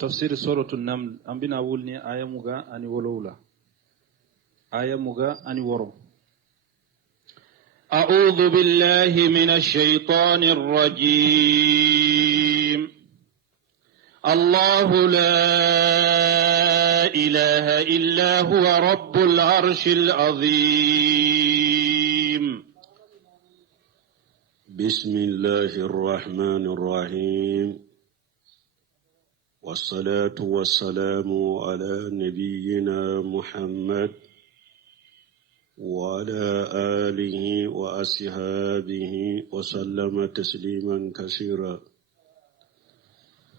تفسير سورة النمل أنبنا أولني آية مغا أني ولولا آية مغا أني ورو. أعوذ بالله من الشيطان الرجيم. الله لا إله إلا هو رب العرش العظيم. بسم الله الرحمن الرحيم، والصلاة والسلام على نبينا محمد وعلى آله وأصحابه وسلم تسليما كثيرا.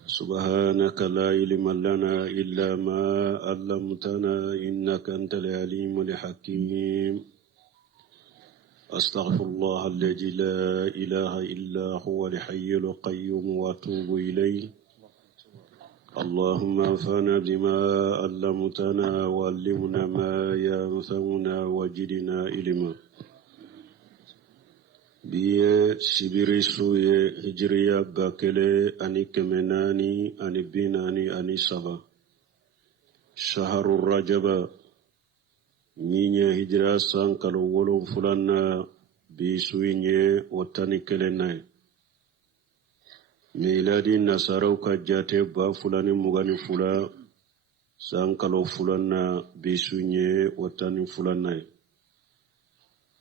سبحانك لا علم لنا إلا ما علمتنا إنك أنت العليم الحكيم. أستغفر الله الذي لا إله إلا هو الحي القيوم وأتوب إليه. اللهم انفعنا بما علمتنا وعلمنا ما ينفعنا وزدنا علما. biye sibiri suye hijriya bakele ani kemenani ani binani ani saba shaharu rajaba nyinye hijra sankalo wolon fulanna bi suye watani kelenai miladi nasarau kajate ba fulani mugani fula sankalo fulanna bi suye watani fulanai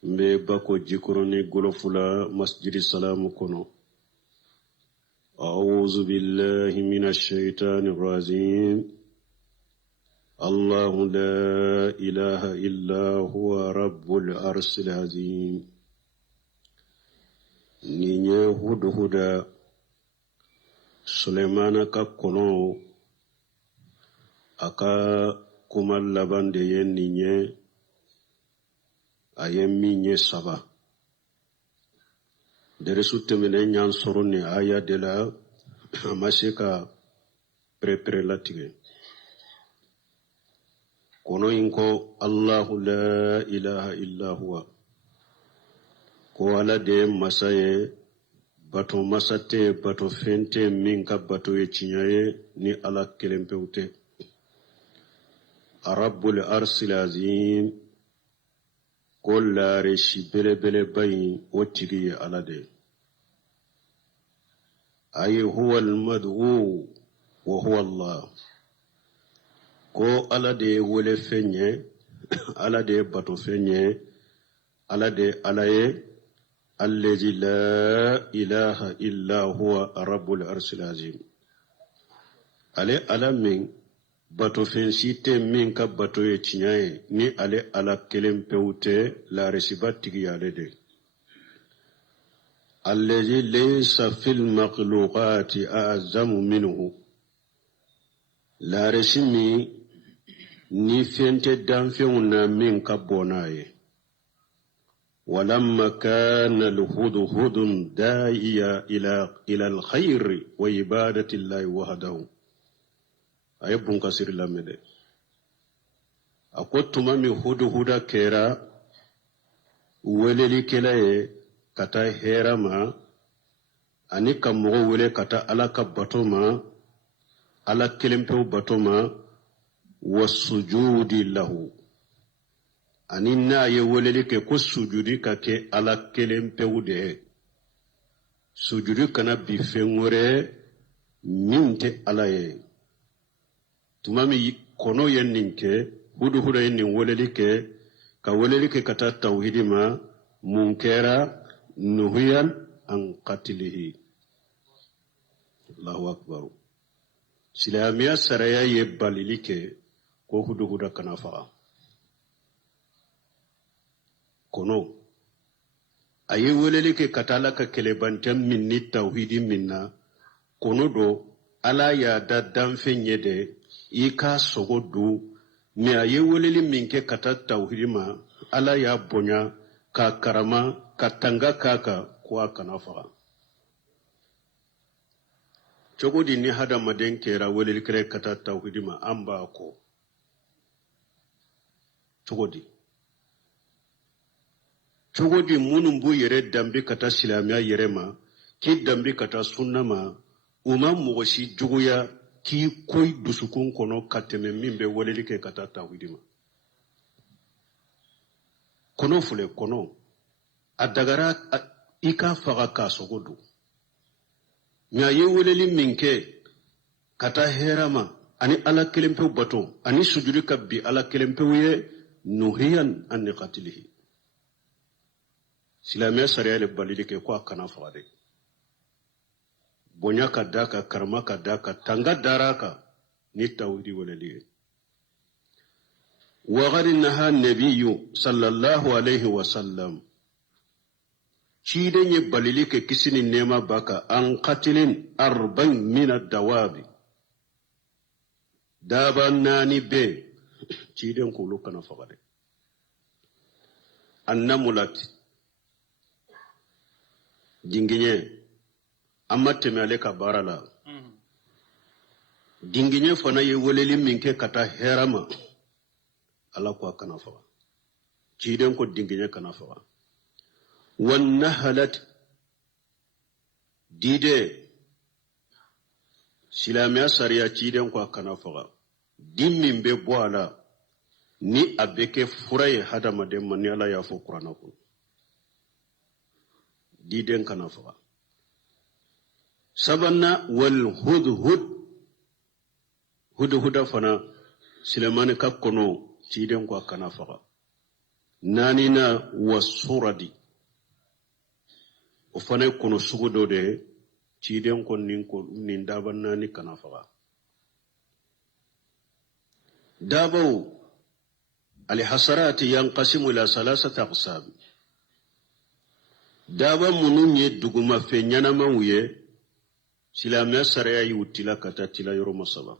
mbe bako jikuroni golofula masjidi salamu kono. أعوذ بالله من الشيطان الرجيم. الله لا إله إلا هو رب العرش العظيم. نيني هدهدا سليمان ككونو أكا كمال لبان ديين نيني ayemi nye saba. Deresu temene nyan sorone aya de la amaseka prepare latige. Kono inko Allahu la ilaha illa huwa. Ko ala de masaye bato masate bato fente minka bato ye chinyaye ni ala kelempeute. Arabbul arsil azim. Ko laare si bele bayi o tigi ye ala de. Aye huwa almad'u wa huwa Allah. Ko ala de wole fenye, ala de bato fenye, ala de alaye, allazi la ilaha illa huwa rabbul arsil azim. Ale ala min bato fensite min ka bato ye chinyaye ni ale ala kelempeute la resibatigi yale de. Allazi laysa fil makhluqati a'zamu minhu. La resimi ni fente danfeuna min ka bonaye. ولما كان الهدهد داعيا إلى الخير وعبادة الله وحده. Aye bunkasiri lamede. Akotuma mi huda kera weleli kelaye kata herama anika mogo wele kata alaka batoma ala kelempeu batoma wasujudi lahu. Anina ye weleli ke ko sujudi kake ala kelempeu de. Sujudi kana bifengore minte alaye. Tumami kono yen ninke, huda yen nin welelike, ka welelike kata tawhidima, munkera, nuhiyan, an qatilihi. Allahu akbar. Silamiya saraya ye balilike, ko huda kanafa. Kono. Aye welelike katalaka kelebantem minni tawhidi minna, kono do, ala ya da damfenye de, ika sogodu me aye weleli minke kata tawhidima ala ya bonya ka karama katanga kaka kwa kanafa. Chogodi ni hada maden kera weleli kere kata tawhidima amba ko. Chogodi munumbu yere dambi kata silamiya yere ma ki dambi kata sunnama umam mugoshi juguya k'i koyi dusukun kɔnɔ ka tɛmɛ min bɛ weleli kɛ ka taa tawhidi ma. Kɔnɔ filɛ kɔnɔ a dagara i k'a faga k'a sogo don. Nka a ye weleli min kɛ ka taa hɛrɛ ma ani ala kelen pewu bato ani sujudi ka bi ala kelen pewu ye nuhiyan an niqatilihi. Silamɛya sariya le balili kɛ ko a kana faga dɛ. Bonya ka da ka karama ka da ka tanga dara ka ni tawhidi weleli ye. وقد نهى النبي صلى الله عليه وسلم شيدن يباليلي كسن النعمة بكا عن قتل 4 من الدواب دابا ناني بي شيدن كولو كان فغالي النملات دينجيني أما تمالي كبارلا دينجيني فنا يوليلي منك كتا هرما ala ko kana faga ciden ko dinginya kana faga wan nahalat dide silamiya sariya ciden ko kana faga dimmin be boala ni abeke furaye hadama de man ala ya fo qur'ana ko diden kana faga sabanna wal hudhuda fana silamani ka kono ciden ko kana faga nani na wasuradi o fana kono sugo do de ciden ko nin daban nani kana faga dabaw alhasarat yanqasimu ila 3 aqsam daba munun ye duguma fe nyanama wuye silamiya sariya yutila kata tila yoro masaba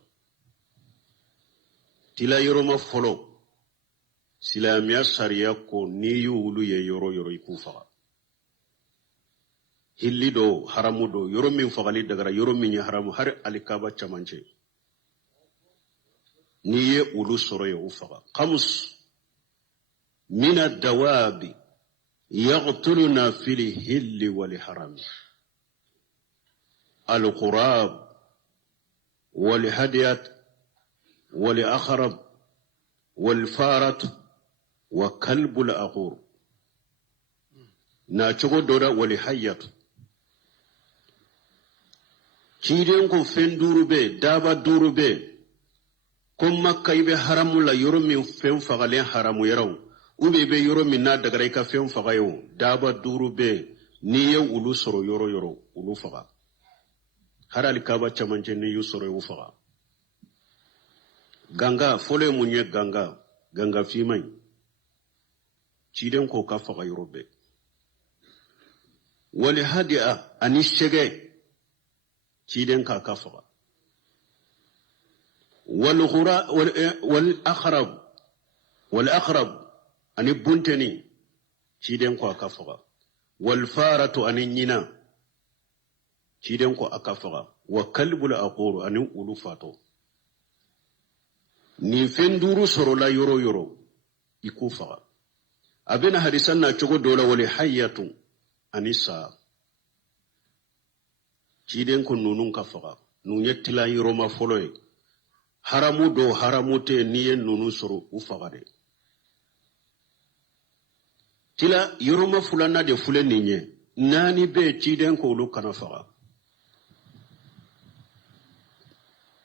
tila yoro ma folo silamiya sariya ko ni yulu ye yoro iku faga hilli do haramu do yoro min fagali dagara yoro min ye haramu har alikaba chamanche ni ye ulu soro ye ufaga qamus min ad-dawabi yaqtuluna fil hilli wal haram al-qurab wal hadiyat wal akhrab wal farat wa kalbul aqur na chogo doda wali hayyat ciden ko fen durube daba durube ko makka ibe haramu la yoro min fen fagalen haramu yaraw ube be yoro min na daga ka fen fagayo daba durube ni ye ulu soro yoro ulu faga harali kaba chamanje ni yusoro yu faga ganga fole munye ganga fimai ciden ko ka faga yorobe wali hadiya ani shege ciden ka faga wal akhrab ani bunteni ciden ko ka faga wal faratu ani nyina ciden ko aka faga wa kalbul aquru ani ulufato ni fenduru soro la yoro iku faga abena hadisan na chogo dola wali hayyatu anisa ciden ko nunun ka faga nunye tila yoro ma foloy haramu do haramute niye nunu soro u faga de tila yoro ma fulana de fule ninye nani be ciden ko lu kana faga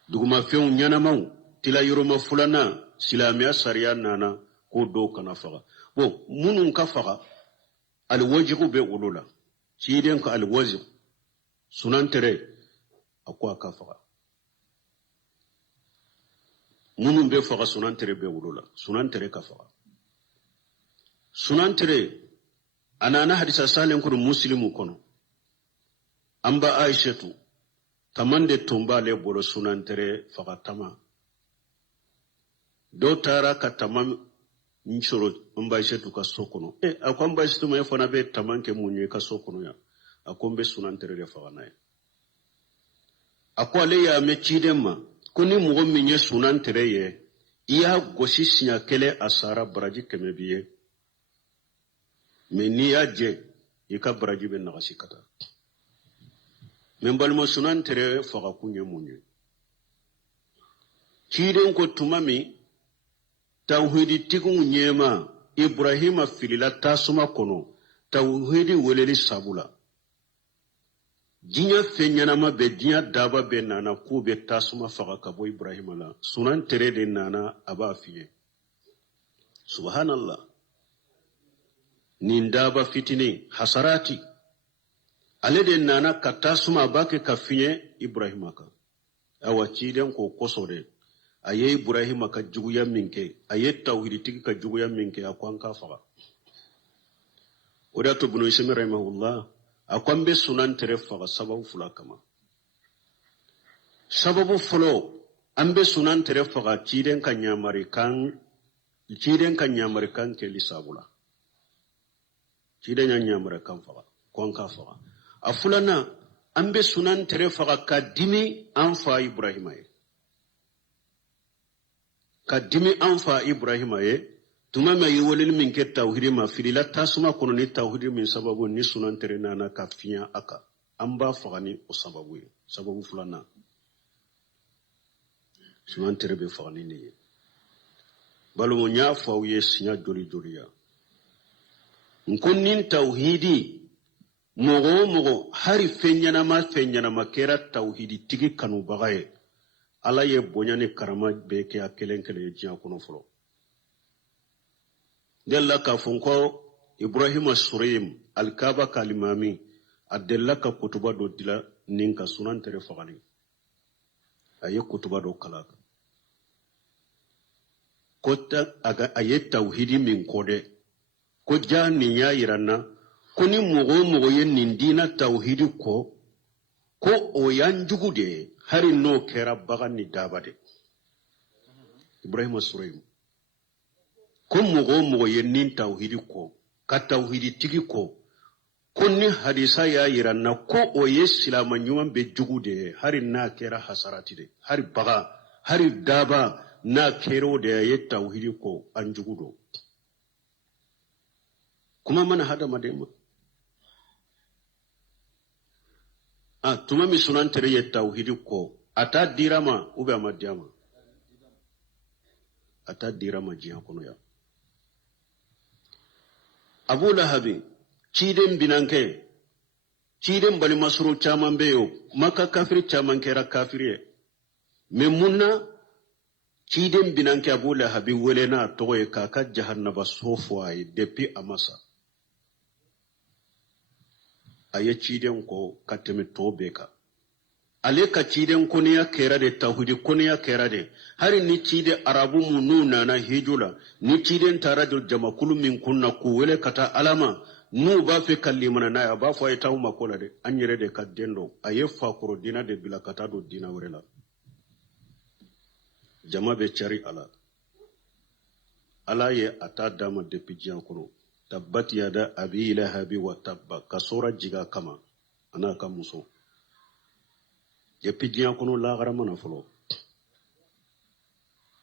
duguma few nyanamaw tila yoro ma fulana silamiya sariya nana ko do kana faga bon munun ka faga alwajibu be ulula ciden ko alwajib sunan tere akwa ka faga munun be faga sunan tere be ulula sunan tere ka faga sunan tere anana hadisa salen ko muslimu kono amba aishatu tamande tumba le bolo sunan tere faga tama do tara ka tamam nchoro amba aishatu ka sokono akwamba aishatu me fona be tamanke munye ka sokono ya akombe sunan tere le faga nae akwale ya mechidema kuni mugo minye sunan tere ye iya gosi sinya kele asara baraji kemebiye meni ya je ika baraji be nagasi kata membalmo sunan tere faga kunye munye ciden ko tumami tauhidi tigu nyema Ibrahima filila tasuma kono tauhidi weleli sabula jinya fenyana be dinya daba be nana ku be tasuma faga kabo Ibrahima la sunan tere de nana aba fiye subhanallah nindaba fitini hasarati ale de nana katasuma bake kafiye Ibrahima ka awa ciden ko kosore aye Ibrahima ka juguya minke aye tawhidi tigi ka juguya minke akwan ka faga oda to bunu ismi rahimahullah akwan be sunan tere faga sababu fula kama sababu fulo ambe sunan tere faga ciden kan nyamari kan ke lisabula ciden nyamari kan faga kwan ka faga afulana ambe sunan tere faga kadimi anfa Ibrahima ye kadimi anfa Ibrahima ye tumama yewolil min ke tawhidi ma filila tasuma kono ni tawhidi min sababu ni sunan tere nana ka fiya aka amba fagani o sababu ye sababu fulana sunan tere be fagani ne ye balumo nya fawiye sinya joli ya nkunnin tawhidi mogo hari fenyana ma kera tawhidi tigi kanu bagaye ala ye bonya ni karama be ke akelen kele jiya kono folo della ka fonko Ibrahima Surim alkaba kalimami adella ka kutuba do dila ninka sunan tere fagani aye kutuba do kala kota aga aye tawhidi min kode ko jani ya irana kuni mogo ye nindina tawhidi ko o yanjugude hari no kera bagan ni dabade Ibrahima Surim ko mogo ye nin tawhidi ko ka tawhidi tigi ko kunni hadisa ya yiranna ko o ye silama nyuman be jugude hari na kera hasarati de hari daba na kero de ye tawhidi ko an jugudo kuma mana hada madema tuma mi sunan tere ye tawhidi ko ata dirama ube amadiyama ata dirama jiha kono ya Abu Lahabi ciden binanke ciden bali masuru caman beyo maka kafiri caman kera kafiri me munna ciden binanke Abu Lahabi welena toye kaka jahannaba sofwa depi amasa aye ciden ko kateme tobeka ale ka ciden koniya kera de tawhidi koniya kera de hari ni cide arabu munu nana hijula ni ciden tarajul jamakulu min kunna ku wele kata alama nu ba fe kallimana na ba fa ita umma kola de anyere de kadendo aye fa kuro dina de bila kata do dina wurela jama be chari ala ye ata dama de pijian kono tabbat yada abi lahabi wa tabba kasura jiga kama ana ka muso je pijian kono la gara mana folo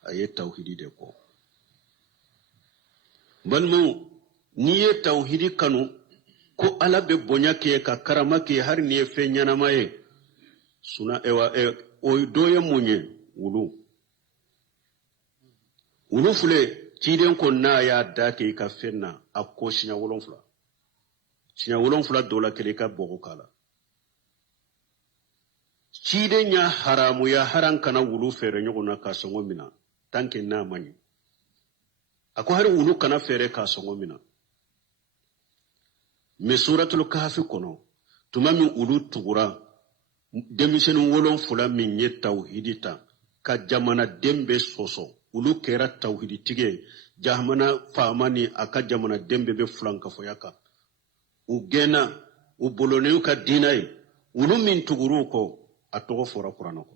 aye tawhidi de ko balmo ni ye tawhidi kanu ko ala be bonya ke ka karama ke har ni e fenyana maye suna o doye munye wulu fule ciden ko na ya dake ka fenna akko sinya wolon fula dola kele ka bogo kala ciden ya haramu ya haran kana wulu fere nyogona ka songo mina tanke na mani ako hari wulu kana fere ka songo mina me suratul kahfi kono tumami wulu tugura demisenu wolon fula min ye tawhidita ka jamana dembe soso wulu kera tawhidi tige jamana famani aka jamana dembe be fulanka foyaka ugena ubolone ka dinai wulu min tuguru ko atogo fora qur'ana ko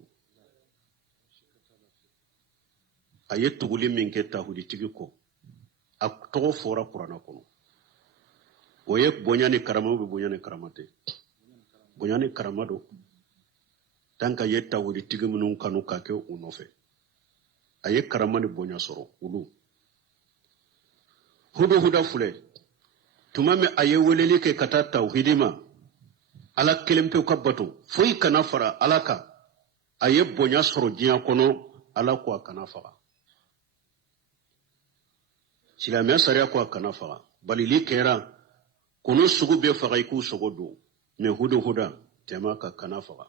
ayet tuguli min ke tawhidi tige ko atogo fora qur'ana ko oye bonyani karama be bonyani karamate bonyani karamado tanka yetta wuri tigimunun kanu kake unofe aye karamani bonya soro ulu huda fule tumame aye welele ke kata tauhidima ala kelempe kabato foi kana fara alaka aye bonya soro jiya kono ala ko a kana faga silamɛya sariya ko a kana faga balili kɛra kono sugu bɛɛ faga i k'u sogo don mɛ huda tema ka kana faga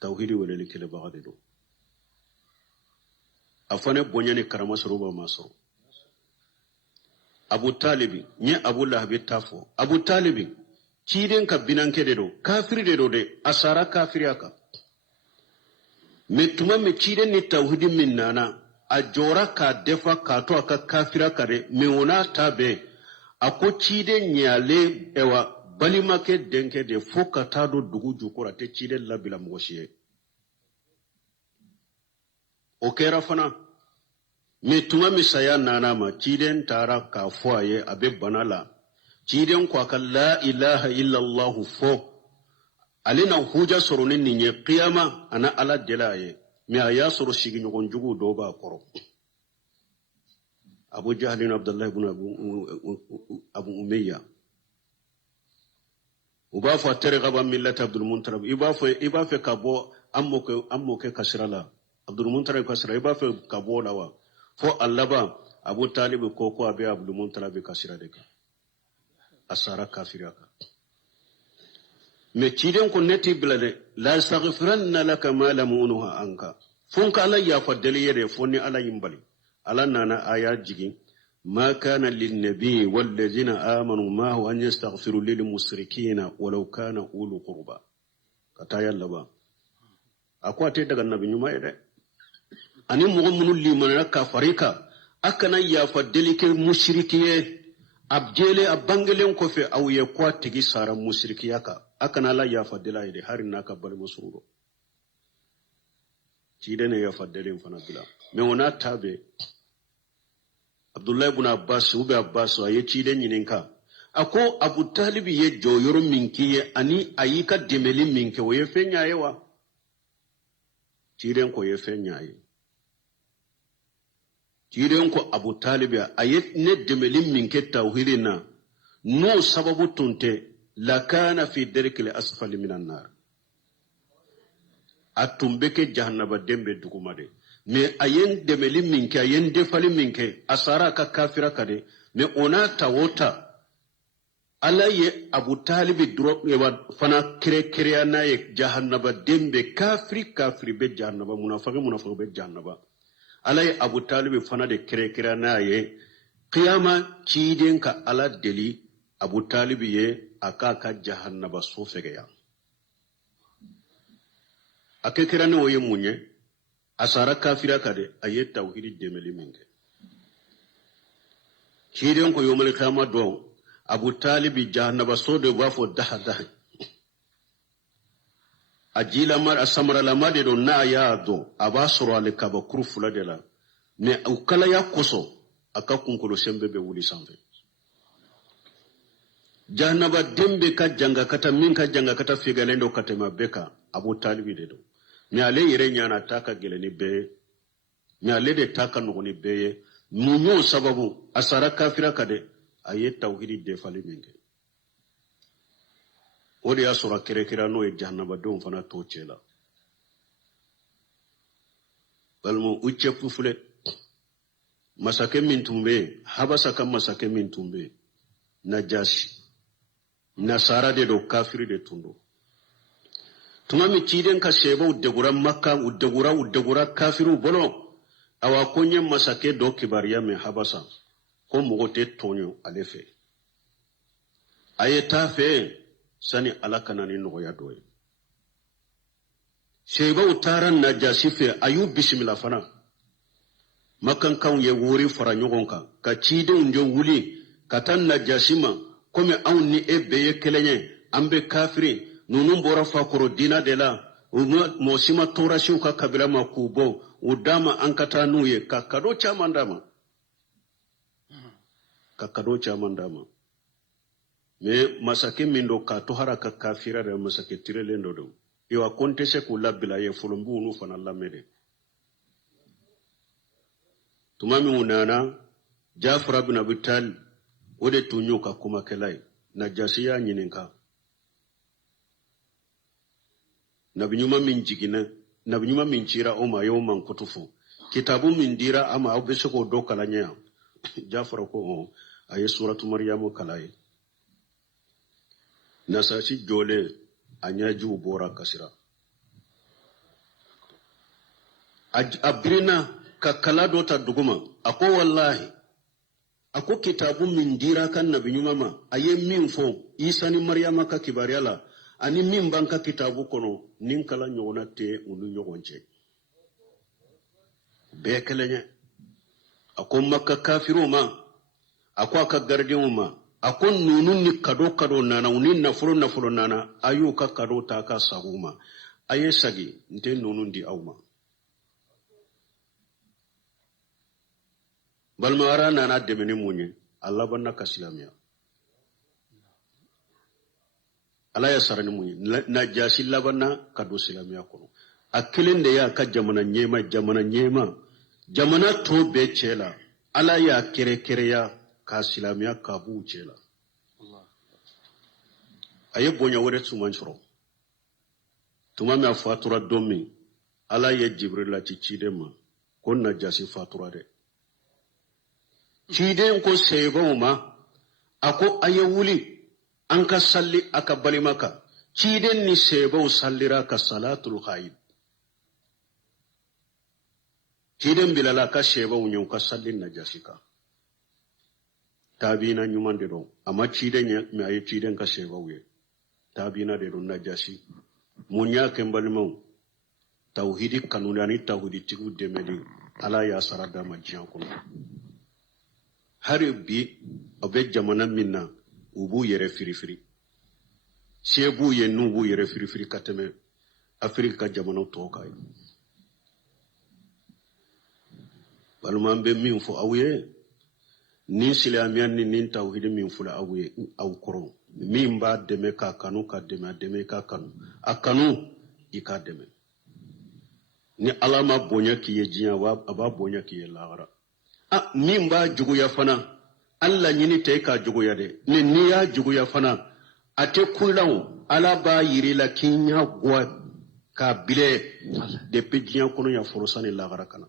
tawhidi weleli kɛlɛbaga de don a fɔ ne bonya ni karama sɔrɔ ba ma sɔrɔ abu talibi nye abu lahabi ta fɔ abu talibi ciden ka binankɛ de don kafiri de don de a sara kafiriya kan mɛ tuma min ciden ni tawhidi min nana a jɔra k'a defa k'a to a ka kafira kan de mɛ o n'a ta bɛɛ a ko ciden ɲalen balimakɛ denkɛ de fo ka taa don dugu jukɔrɔ a tɛ ciden labila mɔgɔ si ye o kɛra fana mɛ tuma min saya nana ma ciden taara k'a fɔ a ye a bɛ bana la ciden ko a ka la ilaha illallahu fɔ ale na huja sɔrɔ ni nin ye qiyama ana ala deli a ye mɛ a y'a sɔrɔ sigiɲɔgɔn jugu dɔw b'a kɔrɔ abu jahali ni abdullahi ibn abu umayya u b'a fɔ a terikaba millata abdulmuntalib i b'a fɛ ka bɔ an mɔkɛ ka sira la abdulmuntalib ka sira i b'a fɛ ka bɔ la wa fo a laban abu talib ko a bɛ abdulmuntalib ka sira de kan a sara kafiriya kan mɛ ciden ko ne t'i bila dɛ la astaghfiranna laka ma lam unuha anka fo n ka ala yafa deli ye de fo ni ala y'i bali ala nana aya jigin ما كان للنبي والذين آمنوا معه أن يستغفروا للمشركين ولو كان أولو قربى كتايا لبا أكو أتي دغ النبي نيما يدي أني مغمنو لي من كفريكا أكنا يفدلك المشركية أبجيلي أبانجلين كوفي أو يكوا تجي سارا مشركياكا أكنا لا يفدلا يدي هارنا كبال مسرورو تيدنا يفدلين فنبلا ميونا تابي Abdullahi ibn Abbas ube Abbas a ye ciden ɲininka a ko Abu Talib ye jɔyɔrɔ min k'i ye ani a y'i ka dɛmɛli min kɛ o ye fɛn ɲa ye wa ciden ko ye fɛn ɲa ye ciden ko Abu Talib a ye ne dɛmɛli min kɛ tawhidin na n'o sababu tun tɛ lakana fi darkil asfali minan nar a tun bɛ kɛ jahannaba den bɛ duguma de mais a ye n dɛmɛli min kɛ a ye n defali min kɛ a sara a ka kafira kan de mais o n'a ta o ta ala ye Abu Talibi fana kɛrɛkɛrɛya n'a ye jahannaba den bɛ kafiri bɛ jahannaba munafiki bɛ jahannaba ala ye Abu Talibi fana de kɛrɛkɛrɛya n'a ye qiyama ciden ka ala deli Abu Talibi ye a k'a ka jahannaba so fɛgɛya a kɛ kɛra ni o ye mun ye a sara kafira kan de a ye tawhidi dɛmɛli min kɛ ciden ko yomal qiyama dɔn Abu Talibi jahannaba so de b'a fɔ daha a jilama a samaralama de don n'a y'a dɔn a b'a sɔrɔ ale kabakuru fila de la mais u kalaya kosɔn a ka kunkolosɛn bɛɛ bɛ wuli sanfɛ jahannaba den bɛ ka jangakata min ka jangakata fegalen don ka tɛmɛ bɛɛ kan Abu Talibi de don mais ale yɛrɛ ɲana ta ka gɛlɛn ni bɛɛ ye mais ale de ta ka nɔgɔn ni bɛɛ ye mun y'o sababu a sara kafira kan de a ye tawhidi defali min kɛ o de y'a sɔrɔ kɛrɛkɛrɛ n'o ye jahanabadenw fana t'o cɛ la balima u cɛ fufulɛ masakɛ min tun bɛ yen habasa ka masakɛ min tun bɛ yen Najasi nasara de don kafiri de tun don tuma min ciden ka sɛbɛw degura Makka u degura kafiriw bolo awa ko n ye masakɛ dɔ kibariya mɛn habasa ko mɔgɔ tɛ tɔɲɔ ale fɛ a ye taa fɛ sani ala kana ni nɔgɔya dɔ ye sɛbɛw taara Najasi fɛ a y'u bisimila fana Makankanw ye wori fara ɲɔgɔn kan ka cidenw jɔ wuli ka taa Najasi ma komi anw ni e bɛɛ ye kelen ye an bɛ kafiri ninnu bɔra fakɔrɔ diina de la mɔgɔ si ma tɔɔrɔsiw ka kabila ma k'u bɔ u d'a ma an ka taa n'u ye ka kado caman d'a ma mais masakɛ min don k'a to hara ka kafira de masakɛ tirelen dɔ don wa ko n tɛ se k'u labila ye fɔlɔ n b'u n'u fana lamɛn de tuma min u nana Jafar bin Abi Talib o de tun y'o ka kumakɛla ye Najasi y'a ɲininka nabi ɲuman min jiginna nabi nyuma min cira o ma yo man kutufu kitabu min dira ama aw be ko do kala nya jafara ko ayi suratu maryamu kalai nasashi jole anya ju bora kasira abrina ka kala do ta duguma ako wallahi ako kitabu min dira kan nabi nyuma ma aye min fo isa ni maryama ka kibariala ani min banka kitabu kono nin kala nyona te unu nyogonche be kelenya ako makka kafiru ma ako aka gardimu ma ako nunun ni kado nana unin na fulo nana ayu ka kado ta ka saguma aye sagi nte nunun di awma balmara nana demeni munye Allah banna kasilamiya ala ya sarani munye na jasi labanna kado silamiya kono akilin da ya ka jamana nyema jamana to be chela ala ya kere ya ka silamiya ka bu chela aye bonya wore tuman choro tuma me fatura domi ala ya jibril la cicide ma kon na jasi fatura de ciden ko sebo ma ako aye wuli an ka salli aka balimaka ciden ni sebo sallira ka salatul ghaib ciden bilala ka sebo nyu ka sallin najasika tabina nyuman de do amma ciden me aye ciden ka sebo ye tabina de do najasi munya kembalimo tauhidi kanunani tauhidi tigu demeli ala ya sarada majian ko hari bi abe jamana minna ubu yere firifiri shebu ye nubu yere firifiri kateme afrika jamana to kay balmambe min fo awye ni silamiyan ni nin tawhid min fula awye aw koro min ba deme ka kanu ka deme ka kanu akanu ika deme ni alama bonya kiye jiya wa aba bonya kiye lagara min ba juguya fana Allah nyini te ka juguya de ni ya juguya fana ate kullaw ala ba yiri la kinya gwa ka bile de pejian kono ya forosani lagara kana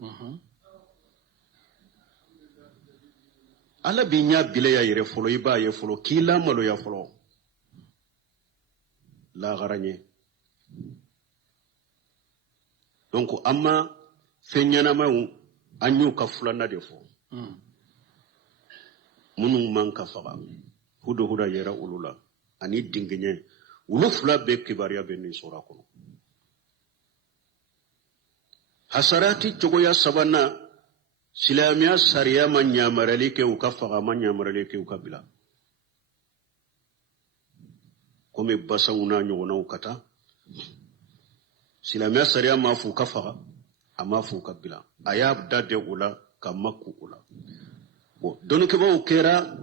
ala binya bile ya yire folo iba ye folo kila malo ya folo lagara nye donc amma fenyana mawu anyu ka fulana de fo munu man ka faga huda yera ulula ani dinginye ulu fula be kibariya be ni sura kono hasarati jogoya sabana silamiya sariya manya maralike uka faga manya maralike uka bila kome basanguna nyona ukata silamiya sariya mafu ka faga amafu ka bila ayab dade ula kamaku ula bo donike ba ukera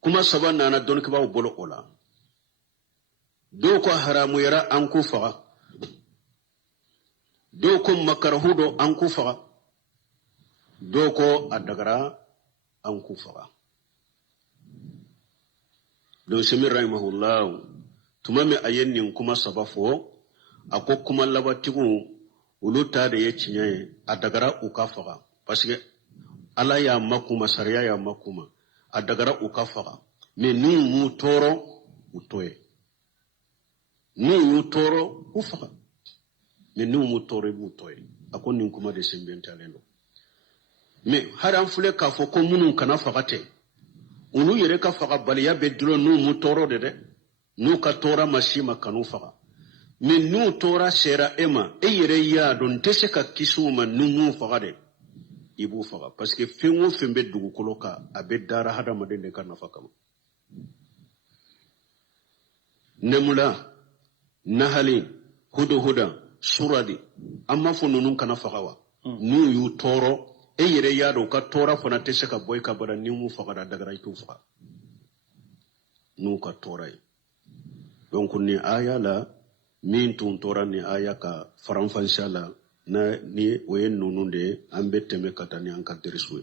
kuma sabana na donike ba bolo ola do ko haramu yara an ku faga do ko makarhudo an ku faga do ko adagara an ku faga do semi rahimahullah tumame ayenni kuma sabafo ako kuma labatigu uluta da ya cinye adagara uka faga parce que ala ya makuma sariya ya makuma adagara uka faga me ni mu toro utoye ni mu toro ufaga me ni mu toro utoye ako ni kuma de sembente alendo me haram fule ka fo ko munun kana fagate unu yere ka faga baliya be dilo nu mu toro de nu ka tora mashima kanu faga me nu tora sera ema yere ya don tese ka kisuma nu mu faga de ibu faga parce que fengo fembe dugu koloka abe dara hada madende kana faga nemula nahali huda suradi amma fununun kana faga wa nu yu toro yere ya do ka tora fona tese ka boy ka bara ni mu faga daga ray tu faga nu ka tora donc ni aya la min tun tora ni aya ka faranfansha la na ni oyen nununde ambe teme katani an kadriswe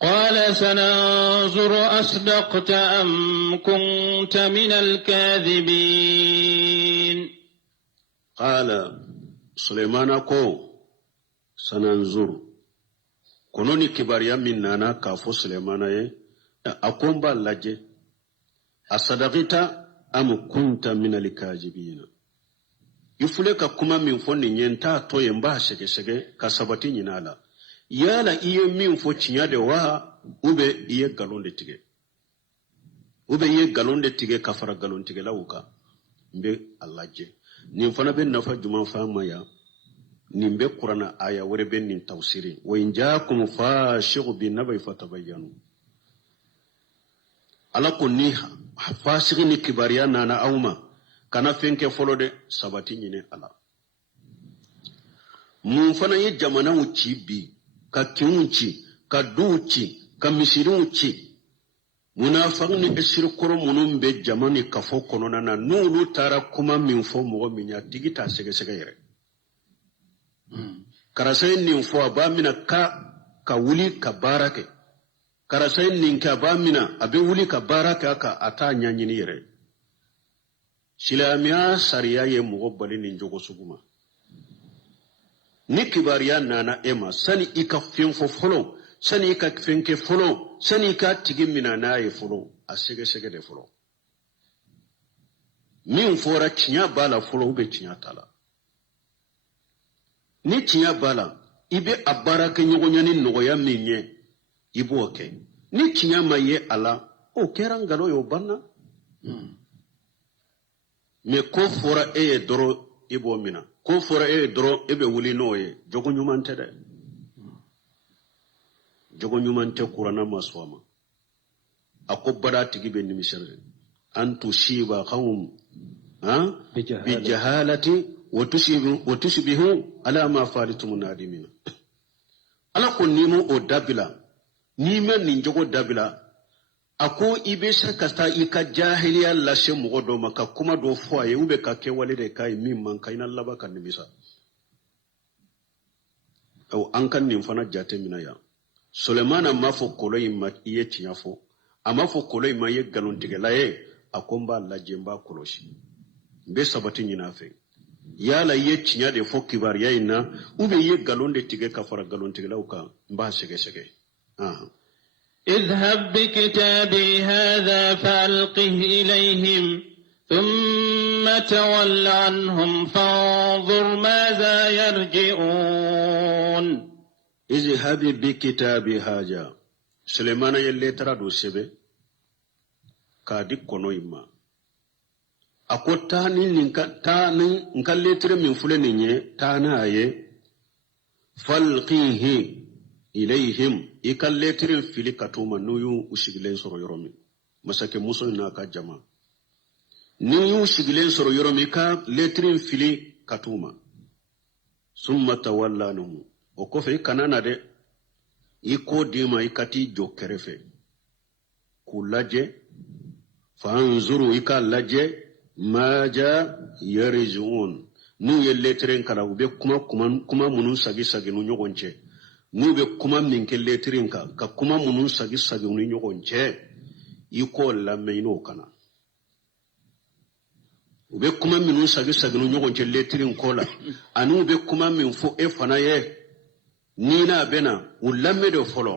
قال سننظر أصدقت أم كنت من الكاذبين قال Sulemana ko sananzuru kono ni kibariya min nana k'a fɔ Sulemana ye a ko n b'a lajɛ asadaqita am kunta minal kazibina i fule ka kuma min fɔ nin ye n t'a to ye n b'a sɛgɛsɛgɛ ka sabati ɲin'a la yala i ye min fɔ tiɲɛ de wa ou bien i ye nkalon de tigɛ ou bien i ye nkalon de tigɛ ka fara nkalontigɛlaw kan n bɛ a lajɛ nin fana bɛ nafa juman f'an ma yan nin bɛ kuranna aya wɛrɛ bɛ nin tafsiri wa in jaakum fasiqun binaba'in fatabayyanu ala ko ni fasiki ni kibariya nana aw ma kana fɛn kɛ fɔlɔ dɛ sabati ɲini ala mun fana ye jamanaw ci bi ka kinw ci ka duw ci ka misiriw ci munafaq ni esirikɔrɔ minnu bɛ jama ni kafo kɔnɔna na n'olu taara kuma min fɔ mɔgɔ min ya tigi t'a sɛgɛsɛgɛ yɛrɛ karasa ye nin fɔ a b'a mina ka wuli ka baara kɛ karasa ye nin kɛ a b'a mina a bɛ wuli ka baara kɛ a t'a ɲaɲini yɛrɛ silamɛya sariya ye mɔgɔ bali nin jogo sugu ma ni kibariya nana e ma sani i ka fɛn fɔ fɔlɔ sani i ka fɛn kɛ fɔlɔ sani i ka tigi mina n'a ye fɔlɔ a sɛgɛsɛgɛ de fɔlɔ min fɔra tiɲɛ b'a la fɔlɔ ou bien tiɲɛ t'a la ni tiɲɛ b'a la i bɛ a baara kɛ ɲɔgɔnya ni nɔgɔya min ye i b'o kɛ ni tiɲɛ ma ye a la o kɛra ngalon ye o banna mais ko fɔra e ye dɔrɔn i b'o mina ko fɔra e ye dɔrɔn e bɛ wuli n'o ye jogo ɲuman tɛ dɛ jogo ɲuman tɛ kuranna ma sɔn a ma a ko bada tigi bɛ nimisɛrɛ an tusiba qawm bijahalati wa tusbihu ala ma falitum nadimina ala ko ni mu o dabila ni ma nin jogo dabila a ko i bɛ se ka taa i ka jahiliya lase mɔgɔ dɔ ma ka kuma dɔ fɔ a ye ou bien ka kɛwale de k'a ye min man kan i na laban ka nimisa an ka nin fana jate mina yan Sulemana m'a fɔ kolon in ma i ye tiɲɛ fɔ a m'a fɔ kolon in ma i ye nkalontigɛla ye a ko n b'a lajɛ n b'a kɔlɔsi n bɛ sabati ɲini a fɛ yala i ye tiɲɛ de fɔ kibariya in na ou bien i ye nkalon de tigɛ ka fara nkalontigɛlaw kan n b'a sɛgɛsɛgɛ اذهب بكتابي هذا فألقه إليهم ثم تول عنهم فانظر ماذا يرجعون اذهب بكتابي هذا سليمان يلي ترادو سبه كادي كونو إما أكو تاني نكا لتر من فلنيني تانا أيه فالقيه إليهم إكا لتر فيلي كاتوما نيو وشغلين سورو يرومي مساكي موسو ناكا جما نيو وشغلين سورو يرومي إكا لتر فيلي كاتوما ثم تولى نمو o kɔfɛ i kana na dɛ i ko d'i ma i ka t'i jɔ kɛrɛfɛ k'u lajɛ fanzuru i k'a lajɛ maja yarji'un n'u ye lettre in kalan u bɛ kuma minnu sagi n'u ɲɔgɔn cɛ n'u bɛ kuma min kɛ lettre in kan ka kuma minnu sagi n'u ɲɔgɔn cɛ i k'o lamɛn i n'o kana u bɛ kuma minnu sagi n'u ɲɔgɔn cɛ lettre in kɔ la ani u bɛ kuma min fɔ e fana ye ni n'a bɛna u lamɛn de fɔlɔ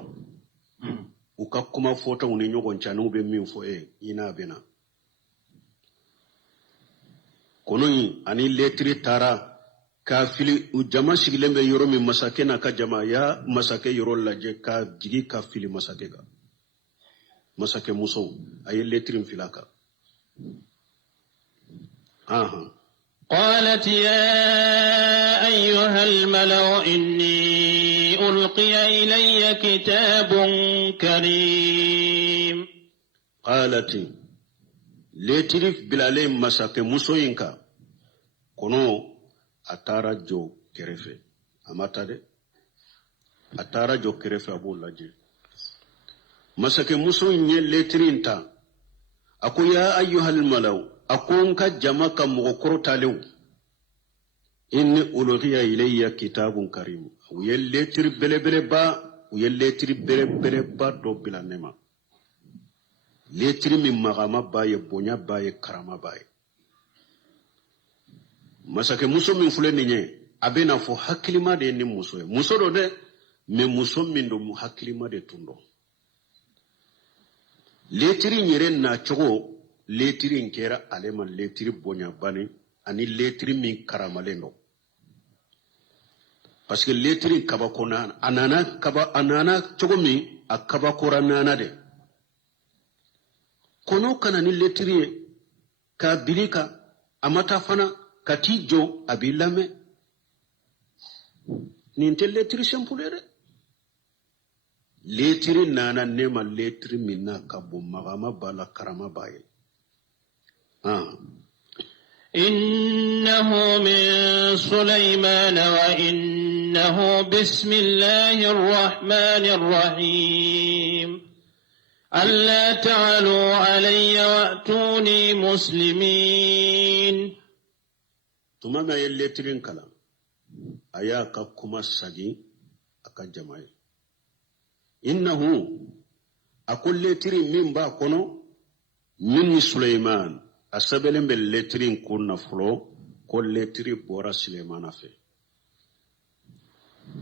u ka kuma fɔtaw ni ɲɔgɔn cɛ n'u bɛ min fɔ e i n'a bɛna kɔnɔ in ani lettre taara k'a fili u jama sigilen bɛ yɔrɔ min masakɛ n'a ka jama y'a masakɛ yɔrɔ lajɛ k'a jigi ka fili masakɛ kan masakɛ musow a ye lettre in fili a kan قالت يا أيها الملأ إني ألقي إلي كتاب كريم قالت لتريف بلالي مساك مسوينكا كنو أتارا جو كرفة أما تادي أتارا جو كرفة أبو لاجي مساك مسوين لترين تا أكو يا أيها الملأ أكون كجماعة مغكرو تالو إني ألغي إلي كتاب كريم ويلتر بلي با دو بلا نما لتر من مغاما باي بونيا باي كراما باي مساكي موسو من فلنيني abena fo hakilima de ni muso ye muso do de me muso min do mu hakilima de tundo letiri nyere na chogo letiri nkera alema letiri bonya bani ani letiri min karamalendo parce que letiri kabakona anana chogo mi akabakora nana de kono kana ni letiri ka bilika amata fana katijo abilame ninte letiri sempulere letiri nana nema letiri minna kabo magama bala karama baye إنه من سليمان وإنه بسم الله الرحمن الرحيم ألا تعلوا علي وأتوني مسلمين تماما يلترين كلام أياك كما سجي أكا جماعي إنه أقول لترين من باكونو من سليمان أسبلن باللترين كنا فلو كل لتري بورا سليمان في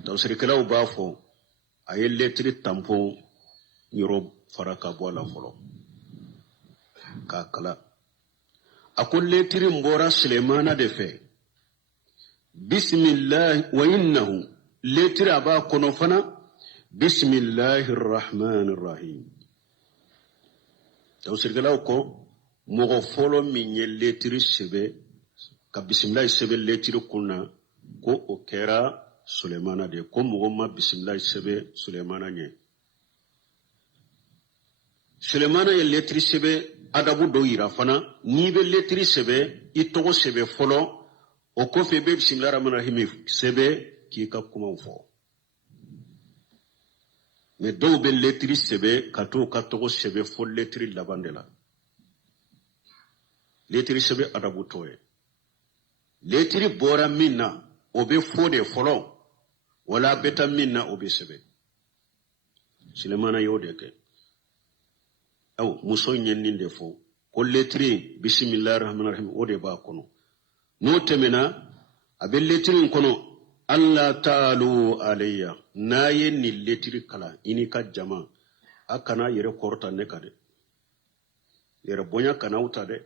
توسري كلاو بافو أي لتري تامبو يروب فرقا بولا فلو كاكلا أقول لتري بورا سليمان دفع بسم الله وإنه لتري أبا كنوفنا بسم الله الرحمن الرحيم توسري كلاو كو mogo folo min ye letiri sebe ka bisimilahi sebe letiri kunna ko o kɛra sulemana de ko mogo ma bisimilahi sebe sulemana ɲɛ sulemana ye letiri sebe adabu dɔ yira fana n'i bɛ letiri sebe i tɔgɔ sebe fɔlɔ o kɔfɛ i bɛ bisimilahi rahmani rahimi sebe k'i ka kumaw fɔ mais dɔw bɛ letiri sebe ka t'o ka tɔgɔ sebe fo letiri laban de la letiri sebe adabu toye letiri bora minna obe fode folo wala beta minna obe sebe silemana yode ke aw muso nyenni defo ko letiri bismillahir rahmanir rahim ode ba kono no temena abe letiri kono alla ta'alu alayya naye ni letiri kala ini ka jama akana yere korta ne kade yere bonya kana uta de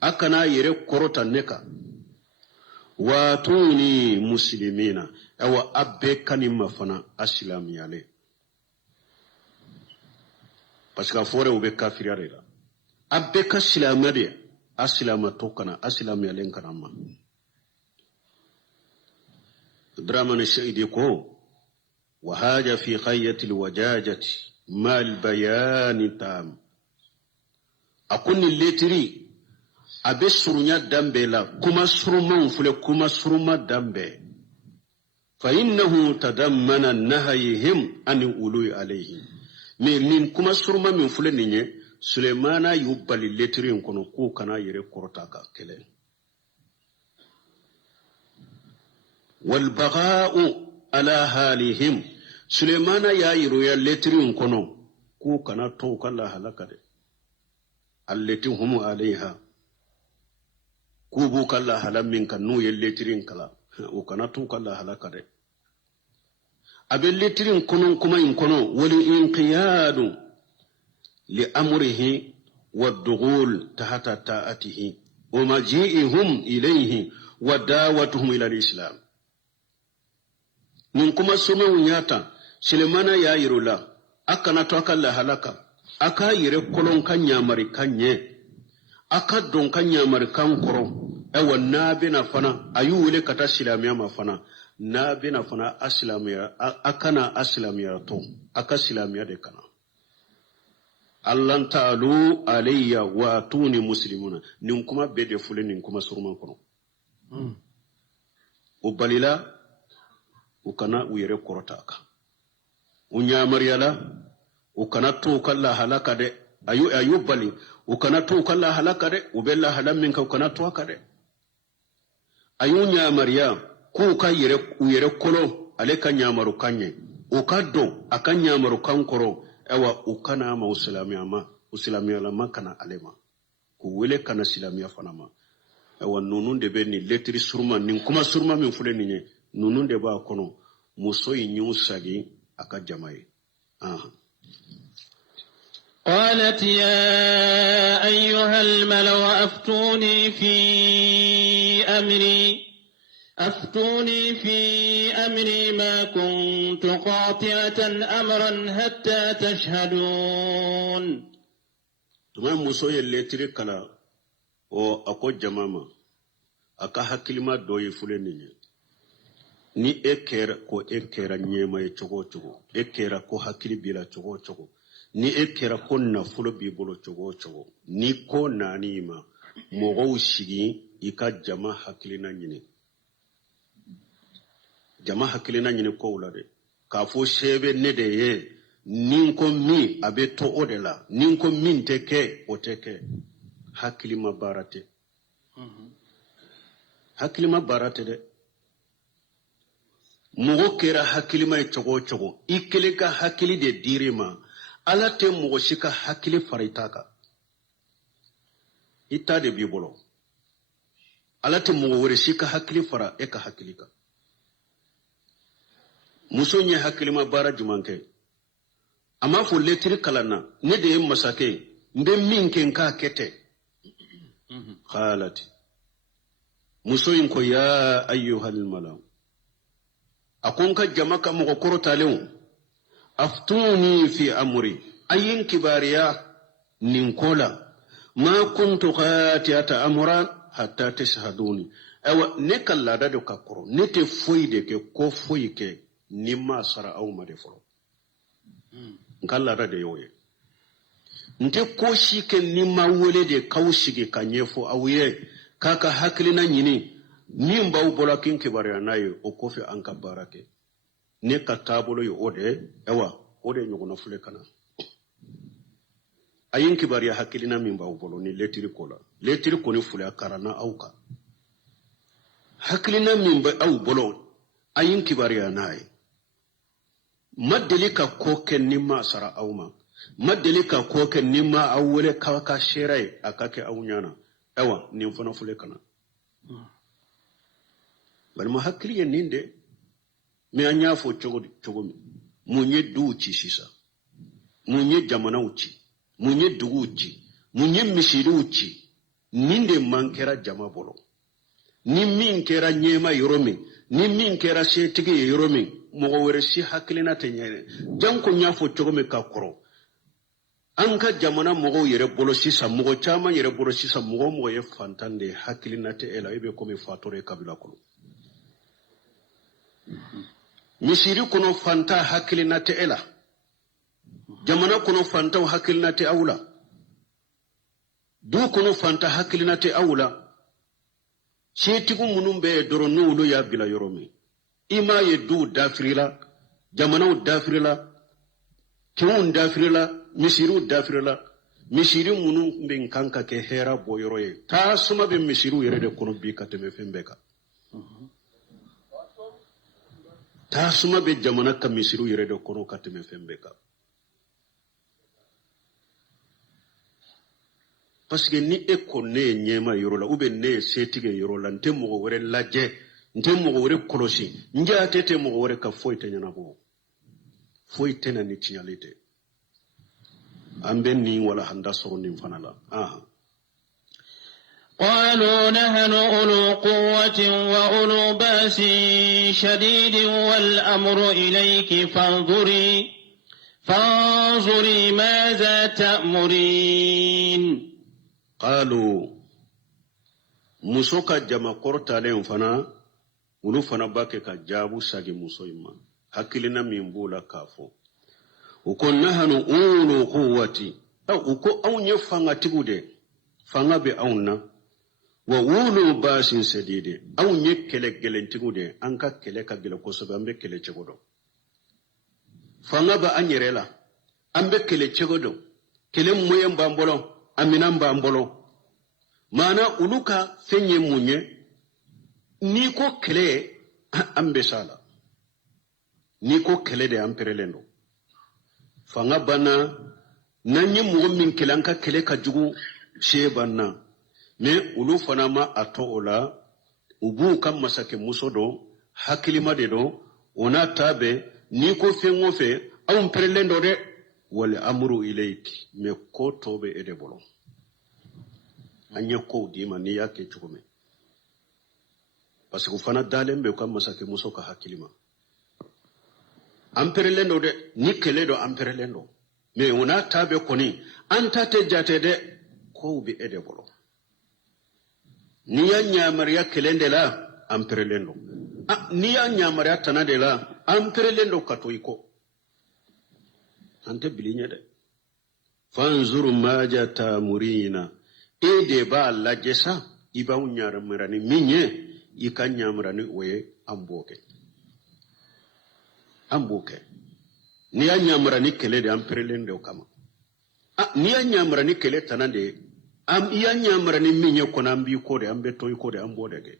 akana yere korota neka watuni muslimina awa abbe kanima fana aslam yale parce que fore ube kafirare la abbe ka islamade aslama tokana aslam yale kanama dramana shaidi ko wa haja fi khayyati alwajajati mal bayan tam akuni letiri abe surunya dambe la kuma suruma mfule kuma suruma dambe fa innahu tadammana nahayhim an ului alayhim min kuma suruma mfule ninye Sulemana yubali letrin kono ku kana yere korota ka kele wal bagha'u ala halihim Sulemana ya yiro ya letrin kono ku kana to kala halaka de allati hum alaiha kubu kala halam min kanu yelletirin kala o kana tu kala halaka de abel letirin kono kuma in kono wali inqiyadu li amrihi wad-dughul tahta ta'atihi wa maji'ihum ilayhi wa da'watuhum ila al-islam nin kuma suma unyata Sulemana ya yirula akana to kala halaka aka yire kolon kanya mari kanye aka don kanya mari kan koro ewa nabina fana ayuwele kata silamiya ma fana nabina fana asilamiya akana asilamiya to aka silamiya de kana allan ta'alu alayya wa atuni muslimuna nin kuma bede fule nin kuma surman kono o balila o kana uyere korota aka unya mariyala o kana to kala halaka de ayu bali o kana to kala halaka de o bella halamin ka kana to aka de ayunya mariya ku ka yere kolo ale ka nyamaru kanye o kaddo akan nyamaru kankoro ewa ukana ma usilamiya la makana alema ku wele kana silamiya fana ma ewa nunun de be ni letri surma nin kuma surma min fule ninye nunun de b'a kono muso yi ɲu sagi a ka jama ye. قالت يا أيها الملأ أفتوني في أمري ما كنت قاطعة أمرا حتى تشهدون. tuma muso ye letiri kala o ako jama ma a ka hakilima dɔ ye fule nin ye ni e kɛra ɲɛma ye cogo o cogo e kɛra ko hakili b'i la cogo o cogo ni e kɛra ko nafolo b'i bolo cogo o cogo ni ko naani ma mɔgɔw sigi i ka jama hakilina ɲini kow la de k'a fɔ se bɛ ne de ye ni ko min a bɛ to o de la ni ko min tɛ kɛ o tɛ kɛ hakilima baara tɛ dɛ mɔgɔ kɛra hakilima ye cogo o cogo i kelen ka hakili de dir'i ma ala tɛ mɔgɔ si ka hakili fara i ta kan i ta de b'i bolo ala tɛ mɔgɔ wɛrɛ si ka hakili fara e ka hakili kan muso ye hakilima baara jumɛn kɛ a m'a fɔ letiri kalan na ne de ye masakɛ ye n bɛ min kɛ n k'a kɛ tɛ halati muso in ko ya ayyuhal malau a ko n ka jama ka mɔgɔ kɔrɔtalenw aftuni fi amri ayin kibariya nin ko la ma kuntu qati'ata amran hatta tashhaduni awa ne ka laada de ka kɔrɔ ne tɛ foyi de kɛ ko foyi kɛ ni ma sara aw ma de fɔlɔ n ka laada de y'o ye n tɛ ko si kɛ ni ma wele de k'aw sigi ka ɲɛfɔ aw ye k'a ka hakilina ɲini min b'aw bɔra kin kibariya n'a ye o kɔfɛ an ka baara kɛ ne ka taabolo ye o de awa o de ɲɔgɔnna filɛ ka na a ye n kibariya hakilina min b'aw bolo ni letiri ko la letiri kɔni filɛ a karanna aw kan hakilina min bɛ aw bolo a ye n kibariya n'a ye ma deli ka ko kɛ ni ma sara aw ma ma deli ka ko kɛ ni ma aw wele k'a ka seera ye a ka kɛ aw ɲana awa nin fana filɛ ka na balima hakili ye nin de mais an y'a fɔ cogo min mun ye duw ci sisan mun ye jamanaw ci mun ye duguw ci mun ye misiriw ci nin de man kɛra jama bolo ni min kɛra ɲɛma yɔrɔ min ni min kɛra setigi ye yɔrɔ min mɔgɔ wɛrɛ si hakilina tɛ ɲɛ janko n y'a fɔ cogo min ka kɔrɔ an ka jamana mɔgɔw yɛrɛ bolo sisan mɔgɔ caman yɛrɛ bolo sisan mɔgɔ ye fantan de hakilina tɛ e la e bɛ komi fatɔ ye kabila kɔnɔ misiri kɔnɔ fanta hakilina tɛ e la jamana kɔnɔ fantaw hakilina tɛ aw la du kɔnɔ fanta hakilina tɛ aw la setigiw minnu bɛ yen dɔrɔn n'olu y'a bila yɔrɔ min i m'a ye duw dafirila jamanaw dafirila kinw dafirila misiriw dafirila misiri minnu bɛ kan ka kɛ hɛra bɔ yɔrɔ ye tasuma bɛ misiriw yɛrɛ de kɔnɔ bi ka tɛmɛ fɛn bɛɛ kan tasuma bɛ jamana ka misiriw yɛrɛ de kɔnɔ ka tɛmɛ fɛn bɛɛ kan parce que ni e ko ne ye ɲɛma yɔrɔ la ou bien ne ye setigi ye yɔrɔ la n tɛ mɔgɔ wɛrɛ lajɛ n tɛ mɔgɔ wɛrɛ kɔlɔsi n jaate tɛ mɔgɔ wɛrɛ ka foyi tɛ ɲɛnabɔ foyi tɛ na ni tiɲɛli tɛ an bɛ nin walahanda sɔrɔ nin fana la قالوا نحن أولو قوة وأولو بأس شديد والأمر إليك فانظري ماذا تأمرين قالوا musoka jama kortalen fana ulu fana bake ka jabu sagi muso imma hakilina min bula kafo uko nahanu ulu quwwati uko awnye fanga tigude fanga be awna wa ulu basin sadide awnye kele gelen tigude anka kele ka gele kosobe ambe kele cegodo fanga ba anyerela ambe kele cegodo kele moye mbambolo amina mbambolo mana uluka fenye munye niko kele ambe sala niko kele de amperelendo fanga bana nanyi mugo min kelanka kele ka jugu shebana me ulu fana ma ato ola ubu kam masake musodo hakilima de do ona tabe ni ko fengo fe awum perelendo de wal amru ilayki me ko tobe ede bolo anya ko dima ni yake chukume parce que fana dalembe ko masake muso ka hakilima amperelendo de ni keledo amperelendo me ona tabe koni anta te jate de ko bi ede bolo ni ya nyamariya kelende la amperelendo ni ya nyamariya tanade la amperelendo katoiko ante bilinya de fanzuru ma jata murina ede ba la jesa iba unyara mirani minye ikanya mirani we amboke ni ya nyamrani kele de amperelendo kama ni ya nyamrani kele tanade iya nyamrani minye kona ambi ko de ambe toy ko de ambode ge